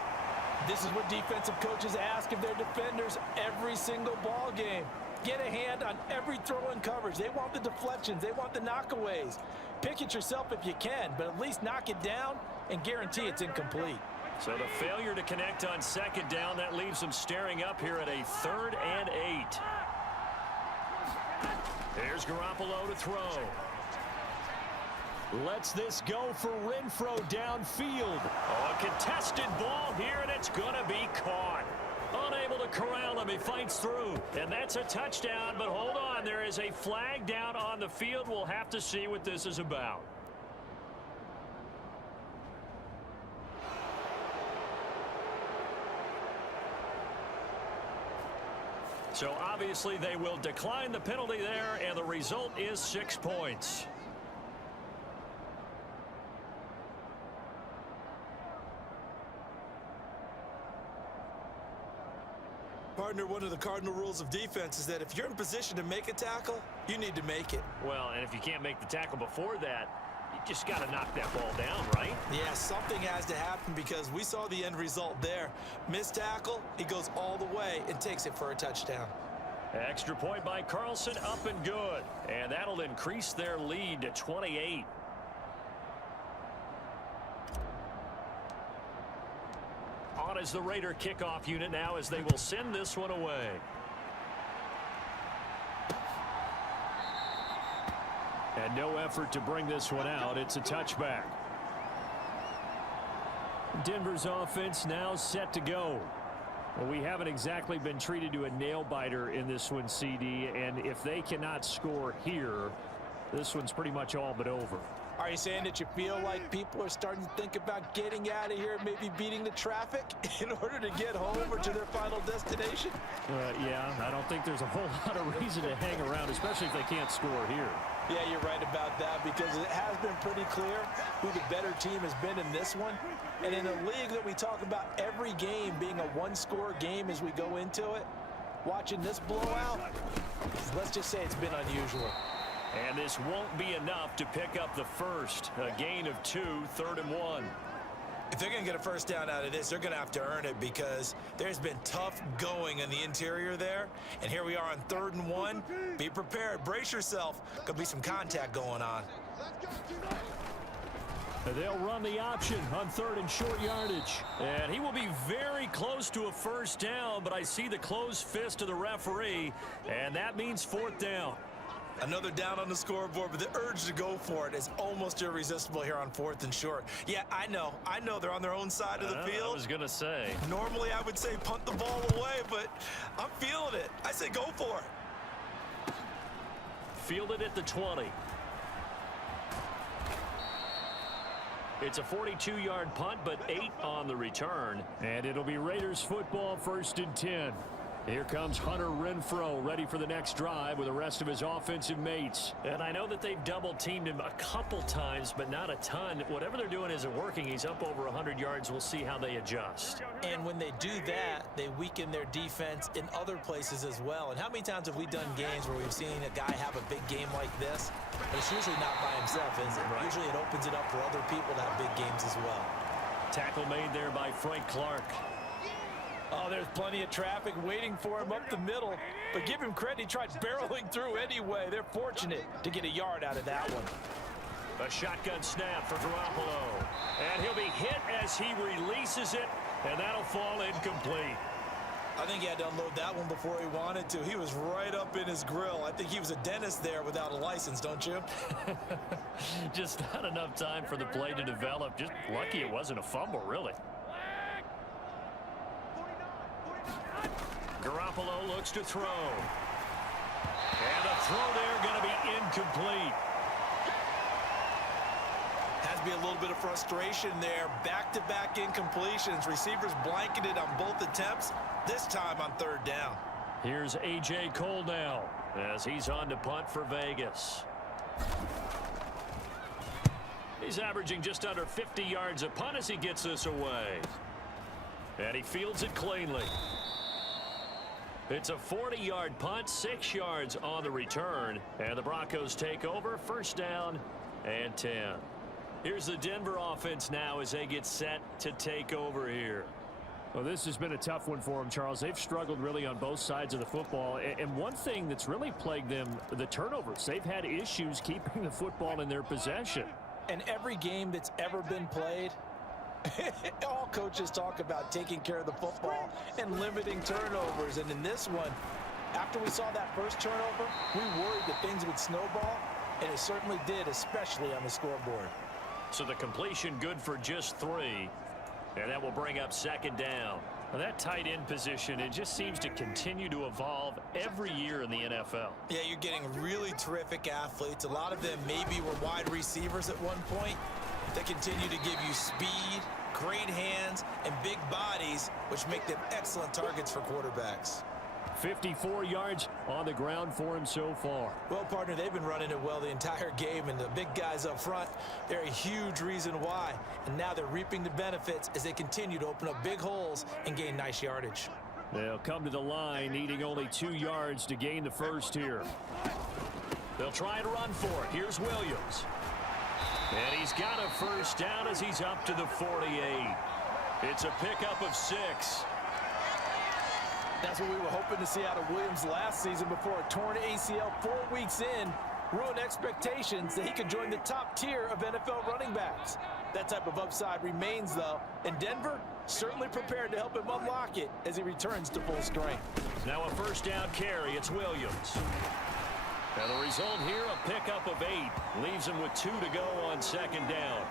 This is what defensive coaches ask of their defenders every single ball game. Get a hand on every throw in coverage. They want the deflections. They want the knockaways. Pick it yourself if you can, but at least knock it down and guarantee it's incomplete. So the failure to connect on 2nd down, that leaves them staring up here at a 3rd and 8. There's Garoppolo to throw. Lets this go for Renfro downfield. Oh, a contested ball here, and it's going to be caught. Unable to corral him, he fights through. And that's a touchdown, but hold on, there is a flag down on the field. We'll have to see what this is about. So obviously they will decline the penalty there, and the result is 6 points. Partner, one of the cardinal rules of defense is that if you're in position to make a tackle, you need to make it. Well, and if you can't make the tackle before that, you just got to knock that ball down, right? Yeah, something has to happen because we saw the end result there. Missed tackle, he goes all the way and takes it for a touchdown. Extra point by Carlson, up and good. And that'll increase their lead to 28. On is the Raider kickoff unit now as they will send this one away. And no effort to bring this one out. It's a touchback. Denver's offense now set to go. Well, we haven't exactly been treated to a nail-biter in this one, CD. And if they cannot score here, this one's pretty much all but over. Are you saying that you feel like people are starting to think about getting out of here, maybe beating the traffic in order to get home or to their final destination? Yeah, I don't think there's a whole lot of reason to hang around, especially if they can't score here. Yeah, you're right about that because it has been pretty clear who the better team has been in this one. And in a league that we talk about every game being a one-score game as we go into it, watching this blowout, let's just say it's been unusual. And this won't be enough to pick up the first. A gain of 2, 3rd and 1. If they're going to get a first down out of this, they're going to have to earn it because there's been tough going in the interior there. And here we are on 3rd and 1. Be prepared. Brace yourself. Could be some contact going on. They'll run the option on 3rd and short yardage. And he will be very close to a first down, but I see the closed fist of the referee, and that means 4th down. Another down on the scoreboard, but the urge to go for it is almost irresistible here on 4th and short. Yeah, I know they're on their own side of the field. I was going to say. Normally I would say punt the ball away, but I'm feeling it. I say go for it. Fielded at the 20. It's a 42-yard punt, but 8 on the return. And it'll be Raiders football, 1st and 10. Here comes Hunter Renfro, ready for the next drive with the rest of his offensive mates. And I know that they've double-teamed him a couple times, but not a ton. Whatever they're doing isn't working. He's up over 100 yards. We'll see how they adjust. And when they do that, they weaken their defense in other places as well. And how many times have we done games where we've seen a guy have a big game like this? But it's usually not by himself, is it? Right. Usually it opens it up for other people to have big games as well. Tackle made there by Frank Clark. Oh, there's plenty of traffic waiting for him up the middle. But give him credit, he tried barreling through anyway. They're fortunate to get a yard out of that one. A shotgun snap for Garoppolo. And he'll be hit as he releases it, and that'll fall incomplete. I think he had to unload that one before he wanted to. He was right up in his grill. I think he was a dentist there without a license, don't you? Just not enough time for the play to develop. Just lucky it wasn't a fumble, really. Garoppolo looks to throw. And the throw there going to be incomplete. Has to be a little bit of frustration there. Back-to-back incompletions. Receivers blanketed on both attempts, this time on third down. Here's A.J. Cole now as he's on to punt for Vegas. He's averaging just under 50 yards a punt as he gets this away. And he fields it cleanly. It's a 40-yard punt, 6 yards on the return. And the Broncos take over, first down and 10. Here's the Denver offense now as they get set to take over here. Well, this has been a tough one for them, Charles. They've struggled really on both sides of the football. And one thing that's really plagued them, the turnovers. They've had issues keeping the football in their possession. And every game that's ever been played, all coaches talk about taking care of the football and limiting turnovers. And in this one, after we saw that first turnover, we worried that things would snowball, and it certainly did, especially on the scoreboard. So the completion good for just 3. And that will bring up second down. Now that tight end position, it just seems to continue to evolve every year in the NFL. Yeah, you're getting really terrific athletes. A lot of them maybe were wide receivers at one point. They continue to give you speed, great hands, and big bodies, which make them excellent targets for quarterbacks. 54 yards on the ground for him so far. Well, partner, they've been running it well the entire game, and the big guys up front, they're a huge reason why. And now they're reaping the benefits as they continue to open up big holes and gain nice yardage. They'll come to the line needing only 2 yards to gain the first here. They'll try to run for it. Here's Williams. And he's got a first down as he's up to the 48. It's a pickup of 6. That's what we were hoping to see out of Williams last season before a torn ACL 4 weeks in ruined expectations that he could join the top tier of NFL running backs. That type of upside remains, though, and Denver certainly prepared to help him unlock it as he returns to full strength. Now a first down carry. It's Williams. And the result here, a pickup of 8. Leaves him with 2 to go on second down.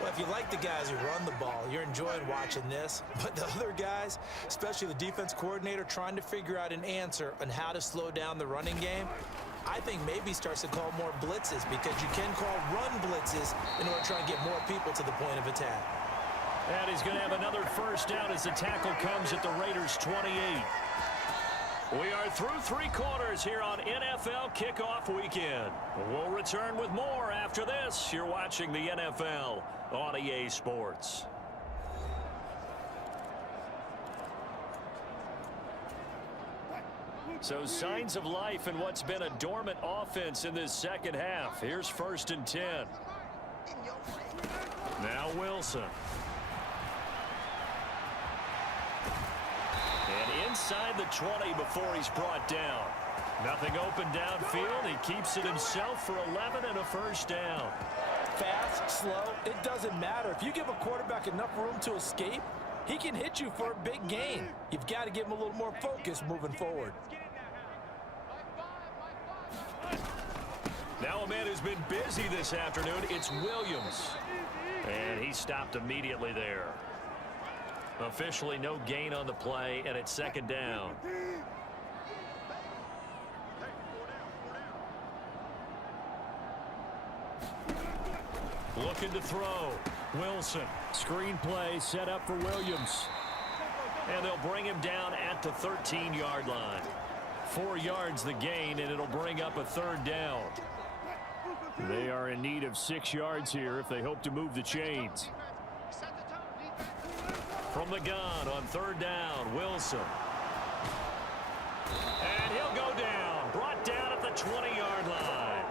Well, if you like the guys who run the ball, you're enjoying watching this. But the other guys, especially the defense coordinator, trying to figure out an answer on how to slow down the running game, I think maybe starts to call more blitzes, because you can call run blitzes in order to try and get more people to the point of attack. And he's going to have another first down as the tackle comes at the Raiders' 28. We are through 3 quarters here on NFL Kickoff Weekend. We'll return with more after this. You're watching the NFL on EA Sports. So signs of life in what's been a dormant offense in this second half. Here's first and 10. Now Wilson. And inside the 20 before he's brought down. Nothing open downfield. He keeps it himself for 11 and a first down. Fast, slow, it doesn't matter. If you give a quarterback enough room to escape, he can hit you for a big gain. You've got to give him a little more focus moving forward. Now a man who's been busy this afternoon, it's Williams. And he stopped immediately there. Officially no gain on the play, and it's second down. Looking to throw. Wilson. Screen play set up for Williams. And they'll bring him down at the 13-yard line. 4 yards the gain, and it'll bring up a third down. They are in need of 6 yards here if they hope to move the chains. From the gun on third down, Wilson. And he'll go down. Brought down at the 20-yard line.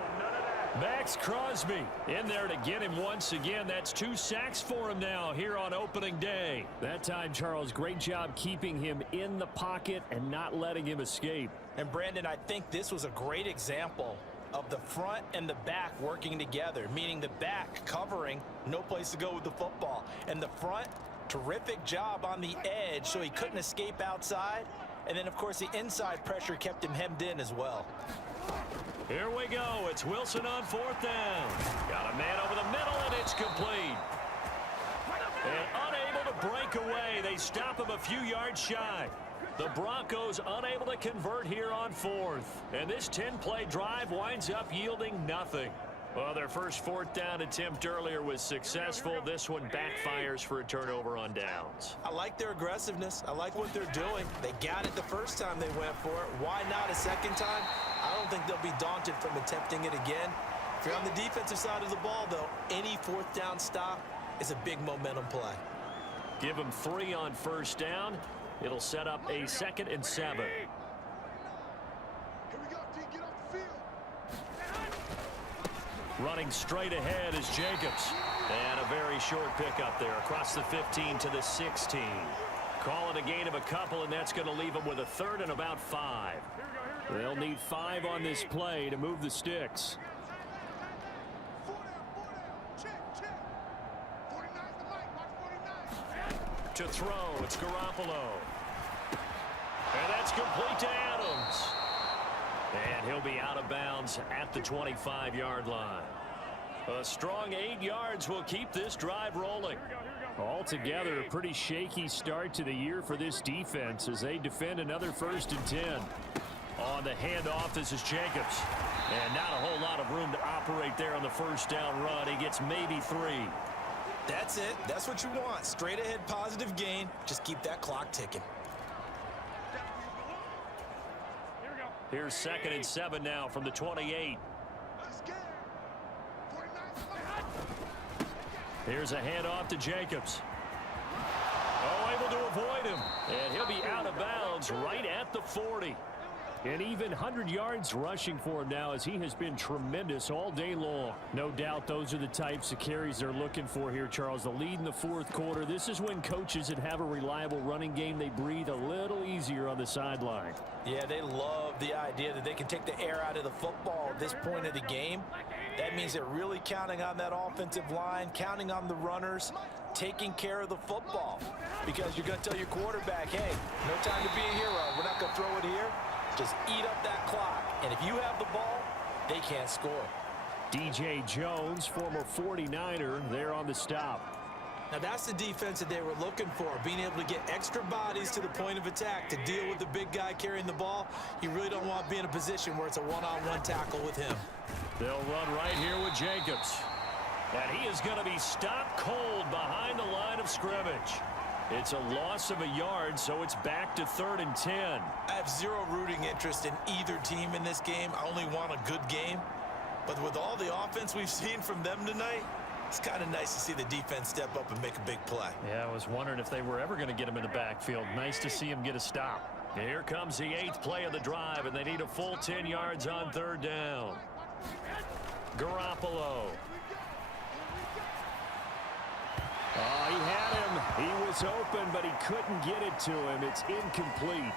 Max Crosby in there to get him once again. That's 2 sacks for him now here on opening day. That time, Charles, great job keeping him in the pocket and not letting him escape. And Brandon, I think this was a great example of the front and the back working together, meaning the back covering, no place to go with the football, and the front, terrific job on the edge so he couldn't escape outside. And then, of course, the inside pressure kept him hemmed in as well. Here we go. It's Wilson on 4th down. Got a man over the middle, and it's complete. And unable to break away. They stop him a few yards shy. The Broncos unable to convert here on 4th. And this 10-play drive winds up yielding nothing. Well, their first 4th down attempt earlier was successful. This one backfires for a turnover on downs. I like their aggressiveness. I like what they're doing. They got it the first time they went for it. Why not a second time? I don't think they'll be daunted from attempting it again. If you're on the defensive side of the ball, though, any 4th down stop is a big momentum play. Give them 3 on 1st down. It'll set up a 2nd and 7. Running straight ahead is Jacobs. And a very short pickup there across the 15 to the 16. Call it a gain of a couple, and that's going to leave them with a 3rd and about 5. They'll need 5 on this play to move the sticks. To throw, it's Garoppolo. And that's complete to Adams. And he'll be out of bounds at the 25-yard line. A strong 8 yards will keep this drive rolling. Altogether, a pretty shaky start to the year for this defense as they defend another 1st and 10. On the handoff, this is Jacobs. And not a whole lot of room to operate there on the 1st down run. He gets maybe 3. That's it. That's what you want. Straight ahead positive gain. Just keep that clock ticking. Here's 2nd and 7 now from the 28. Here's a handoff to Jacobs. Oh, able to avoid him. And he'll be out of bounds right at the 40. And even 100 yards rushing for him now as he has been tremendous all day long. No doubt those are the types of carries they're looking for here, Charles. The lead in the 4th quarter. This is when coaches that have a reliable running game, they breathe a little easier on the sideline. Yeah, they love the idea that they can take the air out of the football at this point of the game. That means they're really counting on that offensive line, counting on the runners, taking care of the football. Because you're going to tell your quarterback, hey, no time to be a hero. We're not going to throw it here. Just eat up that clock. And if you have the ball, they can't score. DJ Jones, former 49er, there on the stop. Now that's the defense that they were looking for, being able to get extra bodies to the point of attack to deal with the big guy carrying the ball. You really don't want to be in a position where it's a one-on-one tackle with him. They'll run right here with Jacobs. And he is going to be stopped cold behind the line of scrimmage. It's a loss of a yard, so it's back to 3rd and 10. I have zero rooting interest in either team in this game. I only want a good game. But with all the offense we've seen from them tonight, it's kind of nice to see the defense step up and make a big play. Yeah, I was wondering if they were ever going to get him in the backfield. Nice to see him get a stop. Here comes the 8th play of the drive, and they need a full 10 yards on 3rd down. Garoppolo. Oh, he had him. He was open, but he couldn't get it to him. It's incomplete.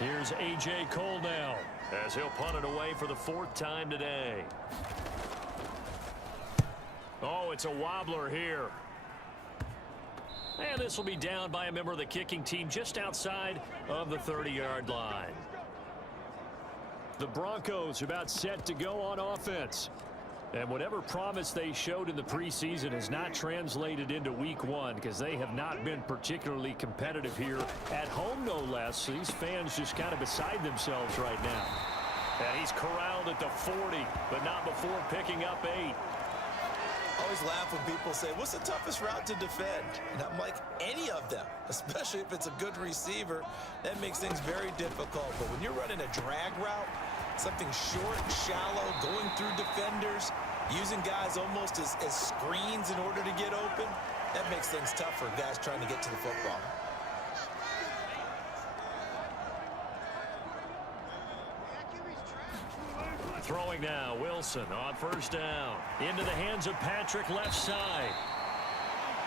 Here's A.J. Cole now as he'll punt it away for the 4th time today. Oh, it's a wobbler here. And this will be down by a member of the kicking team just outside of the 30-yard line. The Broncos about set to go on offense. And whatever promise they showed in the preseason has not translated into week 1 because they have not been particularly competitive here at home, no less. These fans just kind of beside themselves right now. And he's corralled at the 40, but not before picking up 8. I always laugh when people say, what's the toughest route to defend? And I'm like, any of them, especially if it's a good receiver. That makes things very difficult. But when you're running a drag route, something short, shallow, going through defenders, using guys almost as screens in order to get open, that makes things tough for guys trying to get to the football. Throwing now, Wilson on first down. Into the hands of Patrick left side.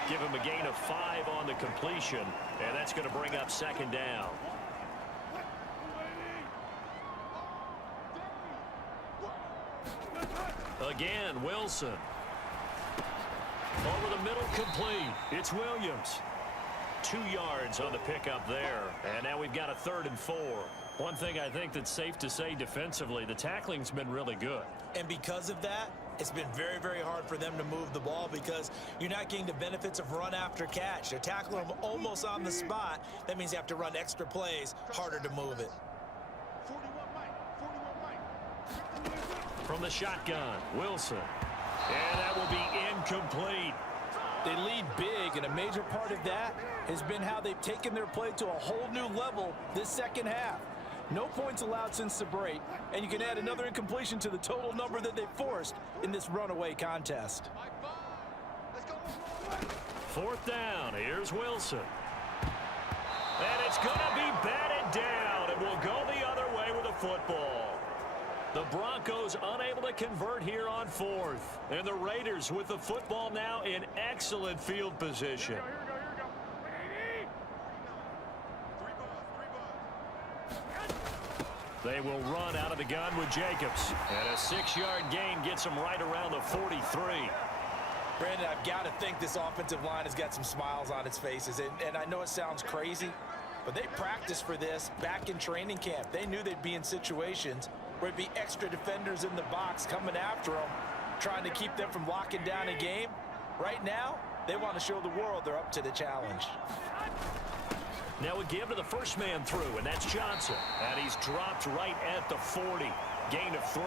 Give him a gain of 5 on the completion, and that's going to bring up second down. Again, Wilson. Over the middle, complete. It's Williams. 2 yards on the pickup there. And now we've got a 3rd and 4. One thing I think that's safe to say defensively, the tackling's been really good. And because of that, it's been very, very hard for them to move the ball because you're not getting the benefits of run after catch. They're tackling them almost on the spot. That means you have to run extra plays, harder to move it. From the shotgun, Wilson. And that will be incomplete. They lead big, and a major part of that has been how they've taken their play to a whole new level this second half. No points allowed since the break, and you can add another incompletion to the total number that they forced in this runaway contest. 4th down. Here's Wilson. And it's going to be batted down, and will go the other way with the football. The Broncos unable to convert here on 4th. And the Raiders with the football now in excellent field position. They will run out of the gun with Jacobs. And a 6-yard gain gets them right around the 43. Brandon, I've got to think this offensive line has got some smiles on its faces. And I know it sounds crazy, but they practiced for this back in training camp. They knew they'd be in situations where it'd be extra defenders in the box coming after them, trying to keep them from locking down a game. Right now, they want to show the world they're up to the challenge. Now a give to the first man through, and that's Johnson. And he's dropped right at the 40. Gain of 3.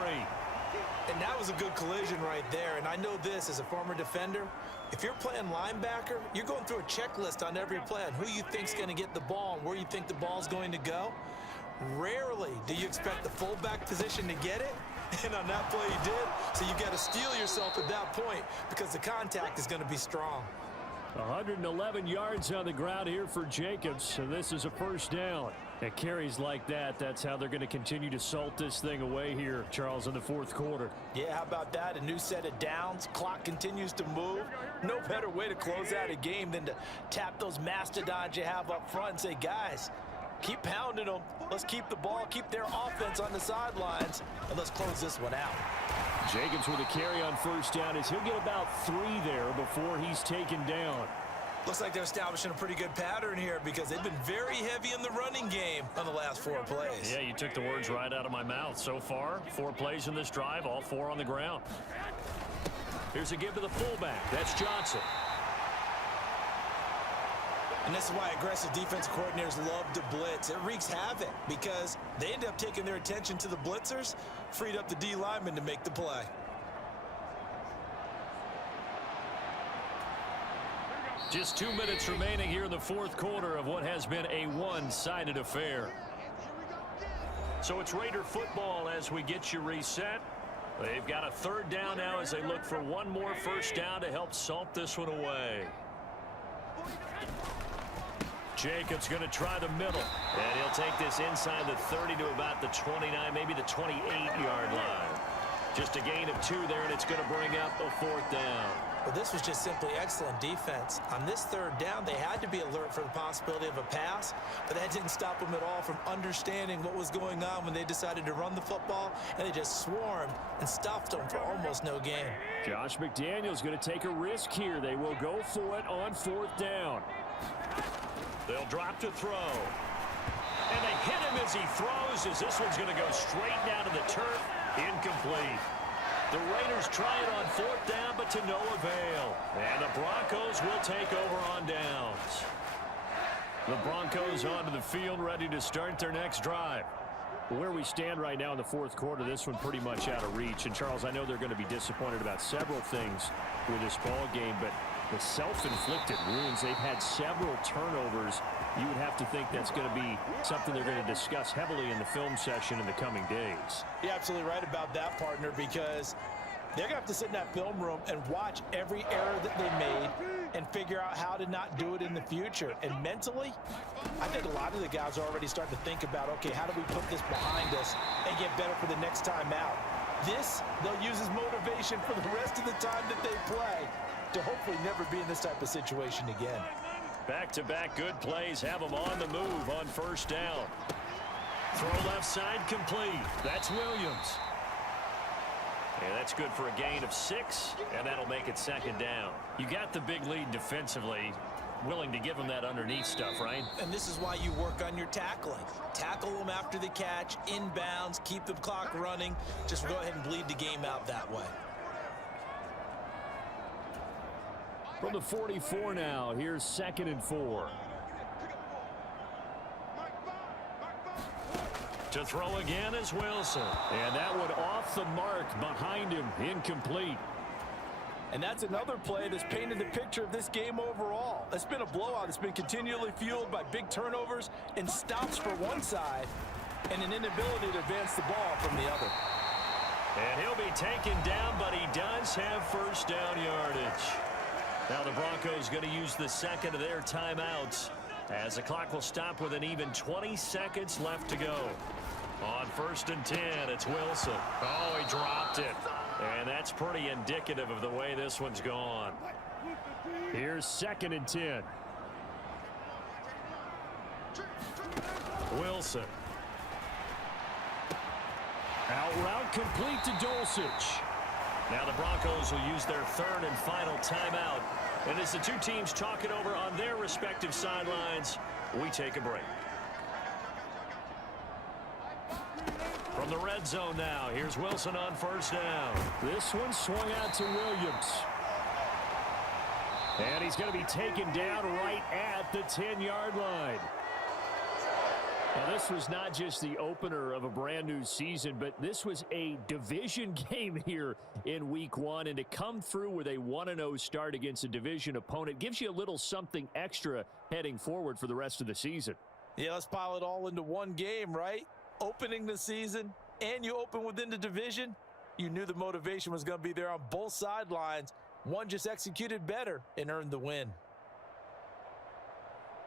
And that was a good collision right there. And I know this as a former defender. If you're playing linebacker, you're going through a checklist on every play on who you think's going to get the ball and where you think the ball's going to go. Rarely do you expect the fullback position to get it, and on that play he did. So you got to steel yourself at that point because the contact is going to be strong. 111 yards on the ground here for Jacobs, so this is a first down. At carries like that, that's how they're going to continue to salt this thing away here, Charles, in the 4th quarter. Yeah, how about that? A new set of downs. Clock continues to move. No better way to close out a game than to tap those mastodons you have up front and say, guys, keep pounding them. Let's keep the ball, keep their offense on the sidelines, and let's close this one out. Jacobs with a carry on first down as he'll get about 3 there before he's taken down. Looks like they're establishing a pretty good pattern here because they've been very heavy in the running game on the last 4 plays. Yeah, you took the words right out of my mouth. So far, 4 plays in this drive, all 4 on the ground. Here's a give to the fullback. That's Johnson. And this is why aggressive defensive coordinators love to blitz. It wreaks havoc because they end up taking their attention to the blitzers, freed up the D lineman to make the play. Just 2 minutes remaining here in the 4th quarter of what has been a one-sided affair. So it's Raider football as we get you reset. They've got a 3rd down now as they look for one more first down to help salt this one away. Jacobs going to try the middle, and he'll take this inside the 30 to about the 29, maybe the 28-yard line. Just a gain of 2 there, and it's going to bring up a 4th down. Well, this was just simply excellent defense. On this 3rd down, they had to be alert for the possibility of a pass, but that didn't stop them at all from understanding what was going on when they decided to run the football, and they just swarmed and stuffed them for almost no gain. Josh McDaniels going to take a risk here. They will go for it on 4th down. They'll drop to throw. And they hit him as he throws, as this one's going to go straight down to the turf. Incomplete. The Raiders try it on 4th down, but to no avail. And the Broncos will take over on downs. The Broncos onto the field, ready to start their next drive. Where we stand right now in the 4th quarter, this one pretty much out of reach. And, Charles, I know they're going to be disappointed about several things with this ball game, but the self-inflicted wounds, they've had several turnovers. You would have to think that's going to be something they're going to discuss heavily in the film session in the coming days. You're absolutely right about that, partner, because they're going to have to sit in that film room and watch every error that they made and figure out how to not do it in the future. And mentally, I think a lot of the guys are already starting to think about, okay, how do we put this behind us and get better for the next time out? This, they'll use as motivation for the rest of the time that they play to hopefully never be in this type of situation again. Back-to-back good plays have them on the move on first down. Throw left side complete. That's Williams. And that's good for a gain of 6, and that'll make it second down. You got the big lead defensively. Willing to give them that underneath stuff, right? And this is why you work on your tackling. Tackle them after the catch, inbounds, keep the clock running. Just go ahead and bleed the game out that way. From the 44 now, here's 2nd and 4. To throw again is Wilson. And that one off the mark behind him, incomplete. And that's another play that's painted the picture of this game overall. It's been a blowout. It's been continually fueled by big turnovers and stops for one side and an inability to advance the ball from the other. And he'll be taken down, but he does have first down yardage. Now the Broncos going to use the second of their timeouts as the clock will stop with an even 20 seconds left to go. On 1st and 10, it's Wilson. Oh, he dropped it. And that's pretty indicative of the way this one's gone. Here's 2nd and 10. Wilson. Out route complete to Dulcich. Now the Broncos will use their 3rd and final timeout. And as the two teams talk it over on their respective sidelines, we take a break. From the red zone now, here's Wilson on first down. This one swung out to Williams. And he's going to be taken down right at the 10-yard line. Now, this was not just the opener of a brand new season, but this was a division game here in week 1. And to come through with a 1-0 start against a division opponent gives you a little something extra heading forward for the rest of the season. Yeah, let's pile it all into one game, right? Opening the season, and you open within the division. You knew the motivation was going to be there on both sidelines. One just executed better and earned the win.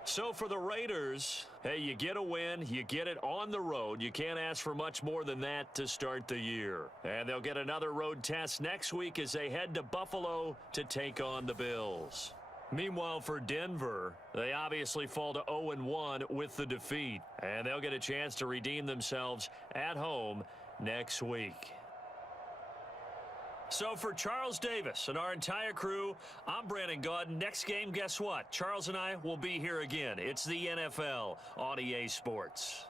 So for the Raiders, hey, you get a win, you get it on the road. You can't ask for much more than that to start the year. And they'll get another road test next week as they head to Buffalo to take on the Bills. Meanwhile, for Denver, they obviously fall to 0-1 with the defeat. And they'll get a chance to redeem themselves at home next week. So for Charles Davis and our entire crew, I'm Brandon Gaudin. Next game, guess what? Charles and I will be here again. It's the NFL on EA Sports.